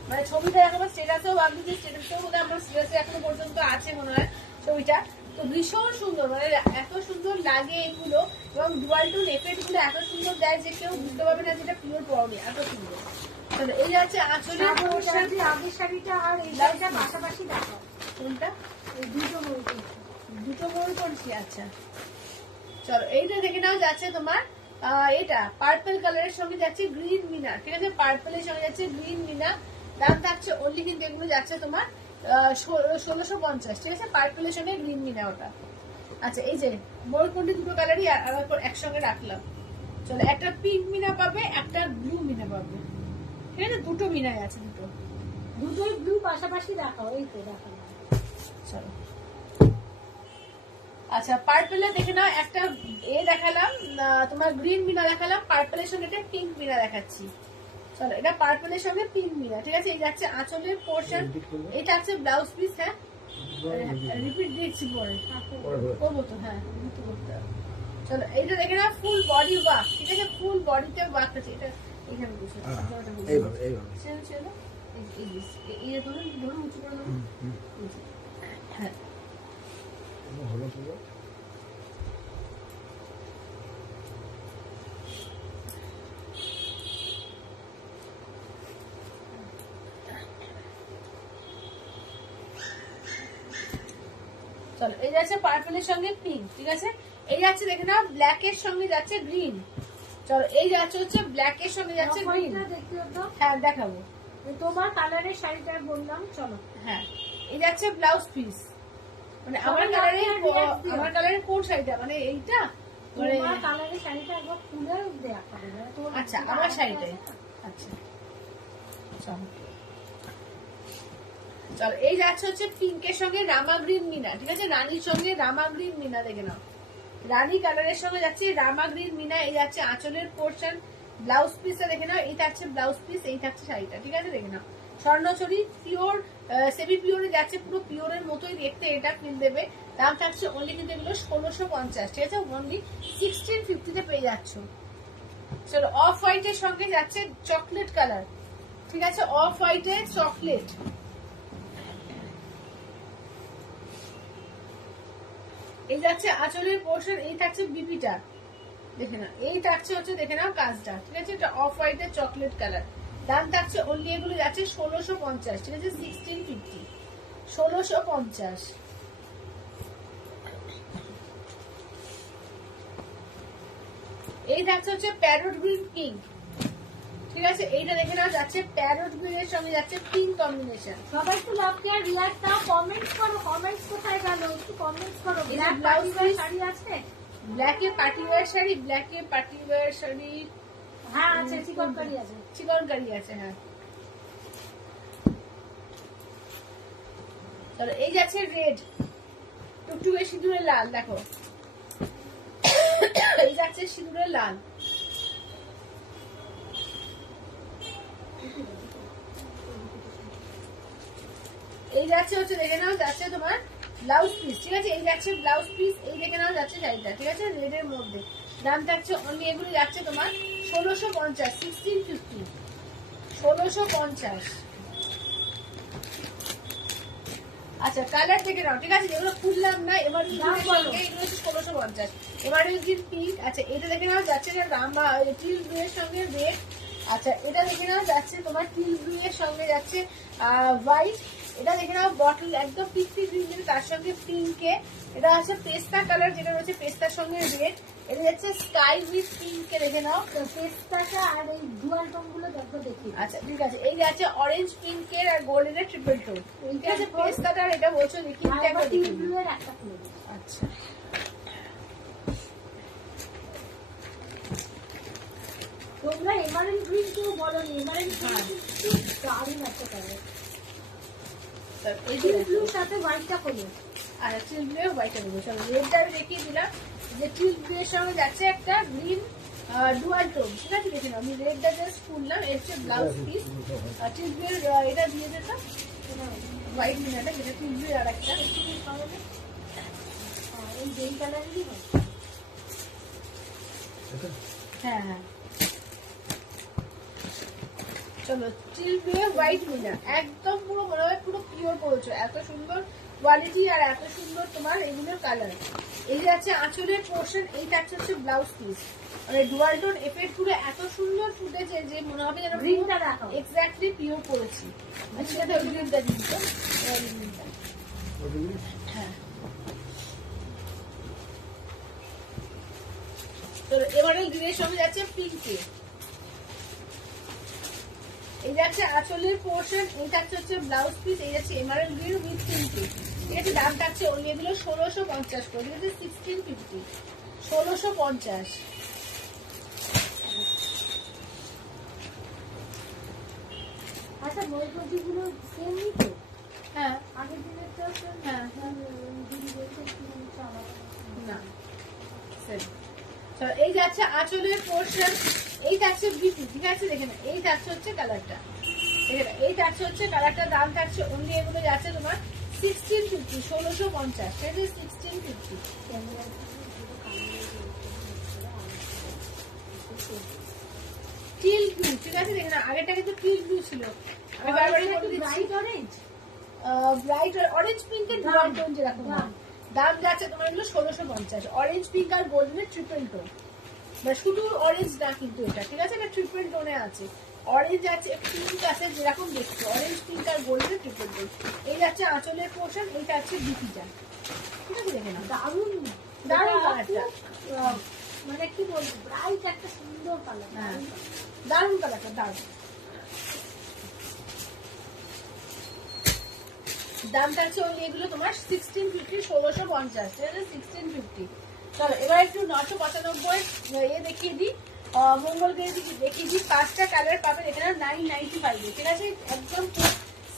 মানে ছবিটা এখন স্টেটাসেও ভাবলি যে স্টেটাসেও বোধ হয় আমার স্টেটাসে এখনো পর্যন্ত আছে মনে হয় ছবিটা। তো ভীষণ সুন্দর, মানে এত সুন্দর লাগে এগুলো, এবং ডুয়াল টোন এফেক্ট গুলো এত সুন্দর দেয় যে কেউ বুঝতে পারবে না যেটা পিওর পরনি, এত সুন্দর। চলো এই আছে আঁচলের পোর্শন। আগের শাড়িটা আর এই শাড়িটা পাশাপাশি দেখাও, কোনটা? এই দুটো মধ্যে। দুটো মনে করছি। আচ্ছা চলো এইটা দেখে নাও, যাচ্ছে তোমার এটা পার্পল কালারের সঙ্গে যাচ্ছে গ্রিন মিনা, ঠিক আছে? পার্পলের সঙ্গে যাচ্ছে গ্রিন মিনা। দাম থাকছে অনলি কিন্তু এগুলো যাচ্ছে তোমার 1650, ঠিক আছে? পার্পলের সঙ্গে গ্রিন মিনা ওটা। আচ্ছা এই যে ময়ূরকণ্ঠী দুটো কালারই একসঙ্গে রাখলাম। চলো একটা পিঙ্ক মিনা পাবে, একটা ব্লু মিনা পাবে, ঠিক আছে? দুটো মিনাই আছে, দুটো। দুটোই ব্লু পাশাপাশি দেখাও, এই তো দেখাও। চলো আচ্ছা পার্পলে দেখে নাও, একটা দেখালাম তোমার গ্রিন মিনা দেখালাম, পার্পলের সঙ্গে একটা পিঙ্ক মিনা দেখাচ্ছি। চলো এটা পার্পলের সঙ্গে পিঙ্ক মিনা, ঠিক আছে? এই যাচ্ছে আঁচলের পোর্শন, এটা আছে ব্লাউজ পিস। হ্যাঁ রিপিট দিচ্ছি পরে করবো তো, হ্যাঁ রিপিট করতে হবে। চলো এইটা দেখে নাও ফুল বডি ওয়ার্ক, ঠিক আছে? ফুল বডিতে ওয়ার্ক আছে, এটা এখানে বসে এইভাবে এইভাবে ছেড়ে এই ধরুন ধরুন উঁচু করে ধরুন। হ্যাঁ হলো পুরো চলো এই যাচ্ছে পার্পলের সঙ্গে পিঙ্ক, ঠিক আছে? এই যাচ্ছে দেখে নাও ব্ল্যাক এর সঙ্গে যাচ্ছে গ্রিন। চলো এই যাচ্ছে হচ্ছে ব্ল্যাক এর সঙ্গে যাচ্ছে গ্রিন। দেখিও তো। হ্যাঁ দেখাবো। তোমার কালারের শাড়িটা বললাম, চলো। হ্যাঁ এই যাচ্ছে ব্লাউজ পিস, মানে আমার সবাই কালারের, আমাকে react দিও। আমার কালারের কোন শাড়িটা, মানে এইটা মানে তোমার কালারের শাড়িটা একবার খুলে দেখাবে, মানে তোমার আচ্ছা আমার শাড়িটাই। আচ্ছা চলো চলো এই যাচ্ছে হচ্ছে পিঙ্কের সঙ্গে রামা গ্রিন মিনা, ঠিক আছে? রানীর সঙ্গে রামা গ্রিন মিনা দেখে নাও, রানী কালারের সঙ্গে যাচ্ছে রামা গ্রিন মিনা। এই যাচ্ছে আঁচলের পোর্শন, ব্লাউজ পিসটা দেখে নাও, এই থাকছে ব্লাউজ পিস, এই থাকছে শাড়িটা, ঠিক আছে? দেখে নাও স্বর্ণচুরি পিওর সেমি পিওরে যাচ্ছে, পুরো পিওরের মতোই দেখতে এটা ফিল দেবে। দাম থাকছে অনলি কিন্তু এগুলো 1650, ঠিক আছে, অনলি 1650 পেয়ে যাচ্ছ। চলো অফ হোয়াইটের সঙ্গে যাচ্ছে চকলেট কালার, ঠিক আছে, অফ হোয়াইটের চকলেট। এই যাচ্ছে আঁচলের পোর্শন, এই থাকছে বিপিটা, দেখে না, এই থাকছে হচ্ছে দেখে নাও কাজটা, ঠিক আছে, এটা অফ হোয়াইটের চকলেট কালার। দাম থাকছে অনলি এগুলো যাচ্ছে 1650, ঠিক আছে, 1650, 1650। এই থাকছে হচ্ছে প্যারট গ্রিন পিঙ্ক, ঠিক আছে, এইটা দেখে নাও যাচ্ছে প্যারট গ্রিনের সঙ্গে যাচ্ছে পিঙ্ক কম্বিনেশন। সবাই একটু লাভ দেওয়ার রিয়াক্ট দাও, কমেন্টস করো, কমেন্টস কোথায় গেল একটু কমেন্টস করো। এই যে black blouse blouse piece sari আছে, ব্ল্যাকে পার্টি ওয়্যার শাড়ি, ব্ল্যাকে পার্টি ওয়্যার শাড়ি, হ্যাঁ আছে, চিকনকারি আছে, চিকনকারি আছে, হ্যাঁ। চলো এই যাচ্ছে রেড, টুকটুকে সিঁদুরের লাল, দেখো এই যাচ্ছে সিঁদুরের লাল। এই যাচ্ছে হচ্ছে দেখে নাও যাচ্ছে তোমার ব্লাউজ পিস, ঠিক আছে, এই যাচ্ছে ব্লাউজ পিস, এই দেখে নাও যাচ্ছে শাড়িটা, ঠিক আছে, রেডের মধ্যে। দাম থাকছে অনলি এগুলো যাচ্ছে তোমার 1650, 1650, 1650। আচ্ছা কালার দেখে নাও, ঠিক আছে, যেগুলো খুললাম না এবার এগুলো হচ্ছে 1650। এবার পিঙ্ক, আচ্ছা এটা দেখে নাও যাচ্ছে রামা টিল ব্লু এর সঙ্গে রেড, আচ্ছা এটা দেখে নাও যাচ্ছে তোমার টিল ব্লু এর সঙ্গে যাচ্ছে হোয়াইট, এটা দেখে নাও বটল একদম পিঙ্কি গ্রিন, তার সঙ্গে পিঙ্কে, এটা আছে পেস্তা কালার যেটা রয়েছে পেস্তার সঙ্গে রেড, এটা যাচ্ছে স্কাই উইথ পিঙ্কে, দেখে নাও পেস্তাটা আর এই ডুয়াল টোন গুলো দেখো দেখি। আচ্ছা ঠিক আছে, এই যে আছে অরেঞ্জ পিঙ্কের আর গোল্ডেনের ট্রিপল টোন, ঠিক আছে, পেস্তাটা আর এটা বলছো দেখি আর টিল ব্লু এর একটা খুলে দিই। আচ্ছা তোমরা এমারেল্ড গ্রিন কেউ বলোনি, এমারেল্ড গ্রিন দারুণ একটা কালার। এই টিল ব্লুর সাথে হোয়াইটটা খোলো। আর টিল ব্লু হোয়াইটটা দেবো, চলো রেডটা আমি দেখিয়ে দিলাম যে টিল ব্লু এর সঙ্গে যাচ্ছে একটা গ্রিন ডুয়াল টোন, ঠিক আছে, দেখে নাও আমি রেডটা জাস্ট খুললাম, এর হচ্ছে ব্লাউজ পিস, আর টিল ব্লু এটা দিয়ে দিতাম হোয়াইট মিনাটা, যেটা টিল ব্লু আর একটা এই যেই কালারেরই হয়। হ্যাঁ হ্যাঁ, চলো টিল ব্লু হোয়াইট মিনা, একদম পুরো মনে হয় পুরো পিওর পড়েছো, এত সুন্দর কোয়ালিটি আর এত সুন্দর তোমার এগুলোর কালার। এই যে আছে আঁচলের পোর্শন, এই থাকছে হচ্ছে ব্লাউজ পিস, মানে ডুয়াল টোন এফেক্ট পুরো এত সুন্দর ফুটেছে যে মনে হবে যেন গ্রিনটা দেখো এক্স্যাক্টলি পিওর পড়েছি। আচ্ছা এটা গ্রিনটা দিচ্ছ, হ্যাঁ তো এবারে গ্রিনের সঙ্গে যাচ্ছে পিঙ্কে, এই যাচ্ছে আঁচলের পোর্শন, এই থাকছে হচ্ছে ব্লাউজ পিস, এই যাচ্ছে এমারেল্ড গ্রিন উইথ পিঙ্কে, ঠিক আছে, দাম থাকছে ওই এগুলো 1650 করে, ঠিক আছে, 1650, 1650। আচ্ছা ময়ূরপঙ্খী গুলো সেমই তো, হ্যাঁ আগের দিনের তো হ্যাঁ না same। তো এই যাচ্ছে আঁচলের পোর্শন, এই থাকছে বিপি, ঠিক আছে, দেখে না, এই থাকছে হচ্ছে কালারটা, দেখে না, এই থাকছে হচ্ছে কালারটা, দাম থাকছে অনলি এগুলো যাচ্ছে তোমার 1650, 1650, ঠিক আছে, 1650। টিল ব্লু, ঠিক আছে, দেখে না, আগেরটা কিন্তু টিল ব্লু ছিল, আমি বারবারই বলে দিচ্ছি ব্রাইট অরেঞ্জ, ব্রাইট অরেঞ্জ পিঙ্কের ডুয়াল টোন যেরকম হয়, দাম যাচ্ছে তোমার এগুলো 1650, অরেঞ্জ পিঙ্ক আর গোল্ডেনের ট্রিপল টোন, বা শুধু অরেঞ্জ না কিন্তু এটা, ঠিক আছে, এটা ট্রিপল টোনে আছে, অরেঞ্জ আছে পিঙ্ক আছে যেরকম দেখছো, অরেঞ্জ পিঙ্ক আর গোল্ডেনের ট্রিপল টোন। এই যাচ্ছে আঁচলের পোর্শন, এইটা আছে বিপিটা, ঠিক আছে, দেখে না, দারুণ দারুণ কালারটা, মানে কি বলবো ব্রাইট একটা সুন্দর কালার। হ্যাঁ দারুণ কালারটা, দারুণ। দাম থাকছে ওই এগুলো তোমার 1650, 1650, ঠিক আছে, 1650। চলো এবার একটু 995 এ দেখিয়ে দিই, মঙ্গলগিরি দেখিয়ে দিই, 5টা কালার পাবেন এখানে 995, ঠিক আছে, একদম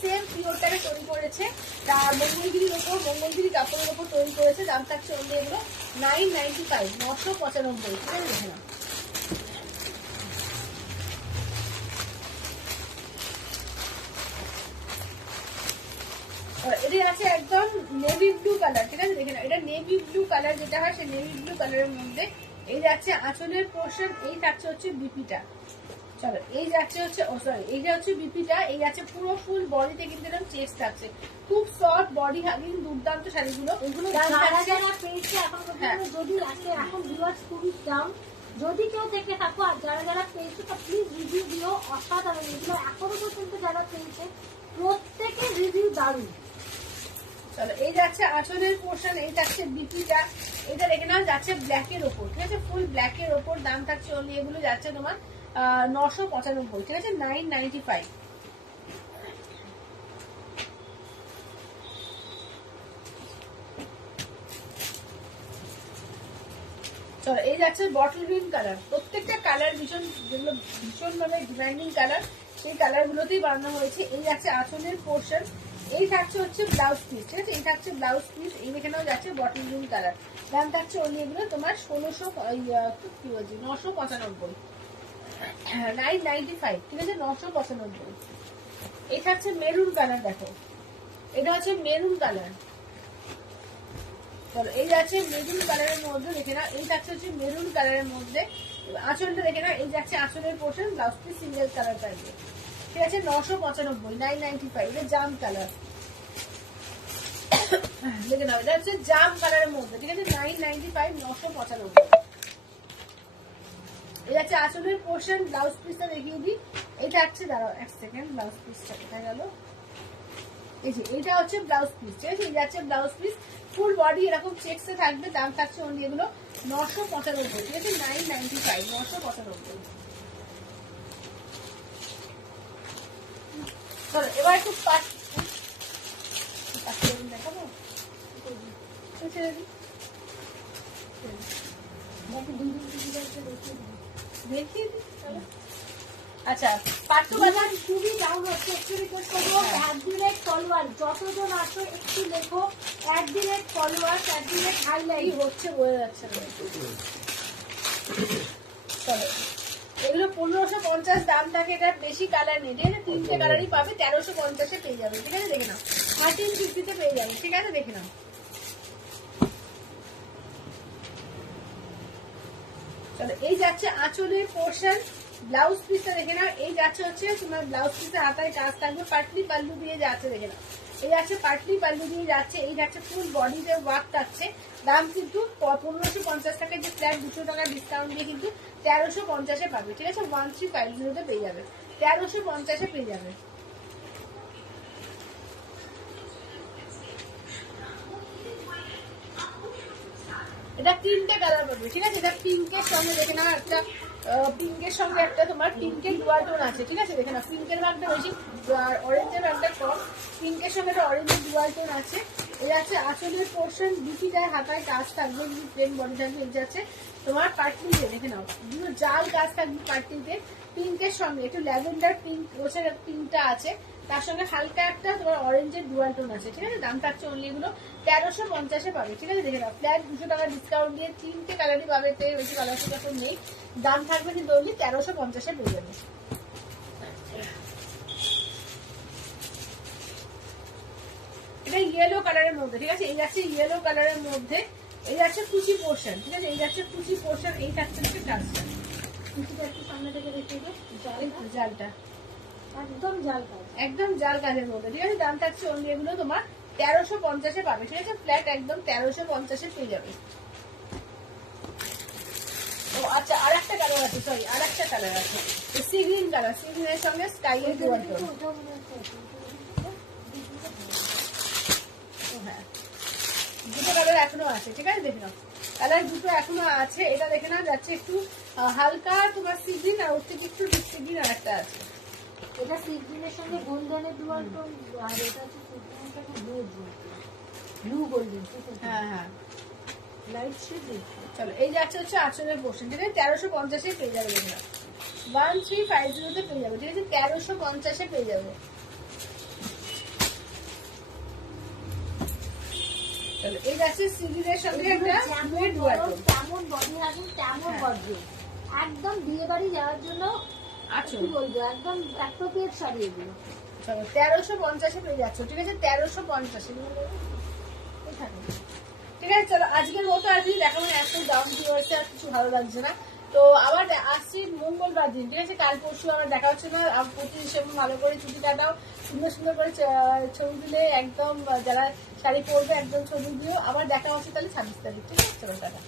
সেম পিওরটাকে তৈরি করেছে, তার মঙ্গলগিরির ওপর মঙ্গলগিরি কাপড়ের ওপর তৈরি করেছে, দাম থাকছে ওই এগুলো 995, 995, ঠিক আছে, দেখে নাও। নেভি ব্লু কালার যেটা হয় সেই নেভি ব্লু কালারের মধ্যে এই যাচ্ছে আঁচলের পোর্শন, এই থাকছে হচ্ছে বিপিটা। চলো এই যাচ্ছে হচ্ছে এইটা হচ্ছে বিপিটা, এই যাচ্ছে পুরো ফুল বডিতে কিন্তু এরকম চেস্ট থাকছে, খুব সফট বডি হাগিং দুর্দান্ত শাড়িগুলো। এগুলো দাম যারা থাকছে- যারা পেয়েছে এখন হ্যাঁ। পর্যন্ত যদি আছে এখন ভিউয়ার্স খুবই ডাউন, যদি কেউ থেকে থাকো আর যারা যারা পেয়েছে তা প্লিজ রিভিউ দিও, অসাধারণ। এগুলো এখনো পর্যন্ত যারা পেয়েছে প্রত্যেকের রিভিউ দারুণ। চলো এই যাচ্ছে আঁচলের পোর্শন, এই থাকছে বিপিটা, এটা দেখে নাও যাচ্ছে ব্ল্যাকের ওপর, ঠিক আছে, ফুল ব্ল্যাকের ওপর। দাম থাকছে অনলি এগুলো যাচ্ছে তোমার 995, ঠিক আছে, 995। চলো এই যাচ্ছে বটল গ্রিন কালার, প্রত্যেকটা কালার ভীষণ, যেগুলো ভীষণ ভাবে ডিমান্ডিং কালার, সেই কালার গুলোতেই বানানো হয়েছে। এই যাচ্ছে আঁচলের পোর্শন, এই থাকছে হচ্ছে ব্লাউজ পিস, ঠিক আছে, এই থাকছে ব্লাউজ পিস। এই এখানেও যাচ্ছে বটল গ্রিন কালার। দাম থাকছে অনলি এগুলো তোমার 995, 995, ঠিক আছে, 995। এই থাকছে মেরুন কালার, দেখো এটা হচ্ছে মেরুন কালার। চলো এই যাচ্ছে মেরুন কালারের মধ্যে, দেখে না, এই থাকছে হচ্ছে মেরুন কালারের মধ্যে। আঁচলটা দেখে না, এই যাচ্ছে আঁচলের portion, blouse piece single colour থাকবে, ঠিক আছে, 995, 995। এটা জাম কালার, দেখে নাও, এটা হচ্ছে জাম কালারের মধ্যে, ঠিক আছে, 995, 995। এই যাচ্ছে আঁচলের পোর্শন, ব্লাউজ পিসটা দেখিয়ে দিই। এই থাকছে, দাঁড়াও এক সেকেন্ড, ব্লাউজ পিসটা কোথায় গেল, এই যে এটা হচ্ছে ব্লাউজ পিস, ঠিক আছে, এই যাচ্ছে ব্লাউজ পিস, ফুল বডি এরকম চেকসে থাকবে। দাম থাকছে অনলি এগুলো 995, ঠিক আছে, 995, 995। চলো এবার একটু দেখাবো, দেখিয়ে দিই, চলো। আচ্ছা পাট্টু বাজার খুবই ডাউন হচ্ছে, একটু রিকোয়েস্ট করবো @, ফলোয়ার যতজন আছো একটু লেখো, ফলোয়ার, কি হাইলাইট। হচ্ছে বোঝা যাচ্ছে না। চলো এগুলো 1550 দাম থাকে, এটা বেশি কালার নেই, ঠিক আছে, তিনটে কালারই পাবে, 1350 পেয়ে যাবে, ঠিক আছে, দেখে নাও, 1350 পেয়ে যাবে, ঠিক আছে, দেখে নাও। চলো এই যাচ্ছে আঁচলের পোর্শন, ব্লাউজ পিসটা দেখে নাও, এই যাচ্ছে হচ্ছে তোমার ব্লাউজ পিসের হাতায় কাজ থাকবে, পাটলি পাল্লু দিয়ে যাচ্ছে, দেখে নাও, এই যাচ্ছে পাটলি পাল্লু দিয়ে যাচ্ছে, এই যাচ্ছে ফুল বডিতে ওয়ার্ক থাকছে। দাম কিন্তু 1550 টাকা, যে ফ্ল্যাট 200 টাকা ডিসকাউন্ট দিয়ে কিন্তু 1350 পাবে, ঠিক আছে, 1350 পেয়ে যাবে, 1350 পেয়ে যাবে। এটা তিনটে কালার পাবে, ঠিক আছে, এটা পিঙ্কের সঙ্গে দেখে নাও, একটা পিঙ্কের সঙ্গে একটা তোমার পিঙ্কের ডুয়াল টোন আছে, ঠিক আছে, দেখে নাও, পিঙ্কের ভাগটা বেশি আর অরেঞ্জের ভাগটা কম, পিঙ্কের সঙ্গে একটা অরেঞ্জের ডুয়াল টোন আছে। এই যাচ্ছে আঁচলের পোর্শন, বিপিটায় হাতায় কাজ থাকবে, কিন্তু প্লেন বডি থাকবে। এই যাচ্ছে তোমার পাটলিতে, দেখে নাও, দুটো জাল কাজ থাকবে পাটলিতে, পিঙ্কের সঙ্গে একটু ল্যাভেন্ডার পিঙ্ক ওছাড়া পিঙ্কটা আছে, তার সঙ্গে হালকা একটা তোমার অরেঞ্জের ডুয়াল টোন আছে, ঠিক আছে। দাম থাকছে অনলি এগুলো 1350 পাবে, ঠিক আছে, দেখে নাও, ফ্ল্যাট 200 টাকা ডিসকাউন্ট দিয়ে তিনটে কালারই পাবে, এর বেশি কালার তো নেই। দাম থাকবে কিন্তু অনলি 1350 পেয়ে যাবে। এটা ইয়েলো কালারের মধ্যে, ঠিক আছে, এই যাচ্ছে ইয়েলো কালারের মধ্যে, এই যাচ্ছে কুচি পোর্শন, ঠিক আছে, এই যাচ্ছে কুচি পোর্শন, এই থাকছে হচ্ছে কাজটা, কিছুটা একটু সামনে থেকে রেখে দাও, এই তো জালটা একদম জাল কাজ। একদম জাল কাজের মধ্যে, ঠিক আছে। দাম থাকছে অনলি এগুলো তোমার 1350 পাবে, ঠিক আছে, ফ্ল্যাট একদম 1350 পেয়ে যাবে। ও আচ্ছা, আর একটা কালার আছে, সরি, আর একটা কালার আছে, সি গ্রিন কালার, সি গ্রিনের সঙ্গে স্কাই এর ডুয়াল টোন। হ্যাঁ দুটো কালার এখনো আছে, ঠিক আছে, দেখে নাও, কালার দুটো এখনো আছে। এটা দেখে নাও যাচ্ছে একটু হালকা তোমার সি গ্রিন, আর ওর থেকে একটু সি গ্রিন আর একটা আছে। এটা সিগ্রিনের সঙ্গে গোল্ডেনের ডুয়াল টোন, আর এটা হচ্ছে সিগ্রিনের সঙ্গে ব্লু গোল্ডেন, হ্যাঁ হ্যাঁ, লাইট শেড। চলো এই যাচ্ছে হচ্ছে আঁচলের পোর্শন, ঠিক আছে, 1350 পেয়ে যাবে, দেখে নাও, 1350 পেয়ে যাবে, ঠিক আছে, 1350 পেয়ে যাবে। চলো এই যাচ্ছে সিলিনের সঙ্গে একটা ডুয়াল টোন। তেমন বডি হাগিং, তেমন গর্জে, একদম বিয়ে বাড়ি যাওয়ার জন্য আচ্ছা কি বলবো, একদম অ্যাপ্রোপ্রিয়েট শাড়ি এগুলো। চলো 1350 পেয়ে যাচ্ছ, ঠিক আছে, 1350, ঠিক ঠিক আছে, চলো আজকের মতো আর কিছু দেখাবো না, এত দাম দিয়ে হয়েছে আর কিছু ভালো লাগছে না। তো আবার আসছি মঙ্গলবার দিন, ঠিক আছে, কাল পরশু আমার দেখা হচ্ছে না। আর প্রতি হিসেবে ভালো করে ছুটি কাটাও, সুন্দর সুন্দর করে ছবি তুলে একদম যারা শাড়ি পরবে একদম ছবি দিও। আবার দেখা হচ্ছে তাহলে 26 তারিখ, ঠিক আছে, চলো টাটা।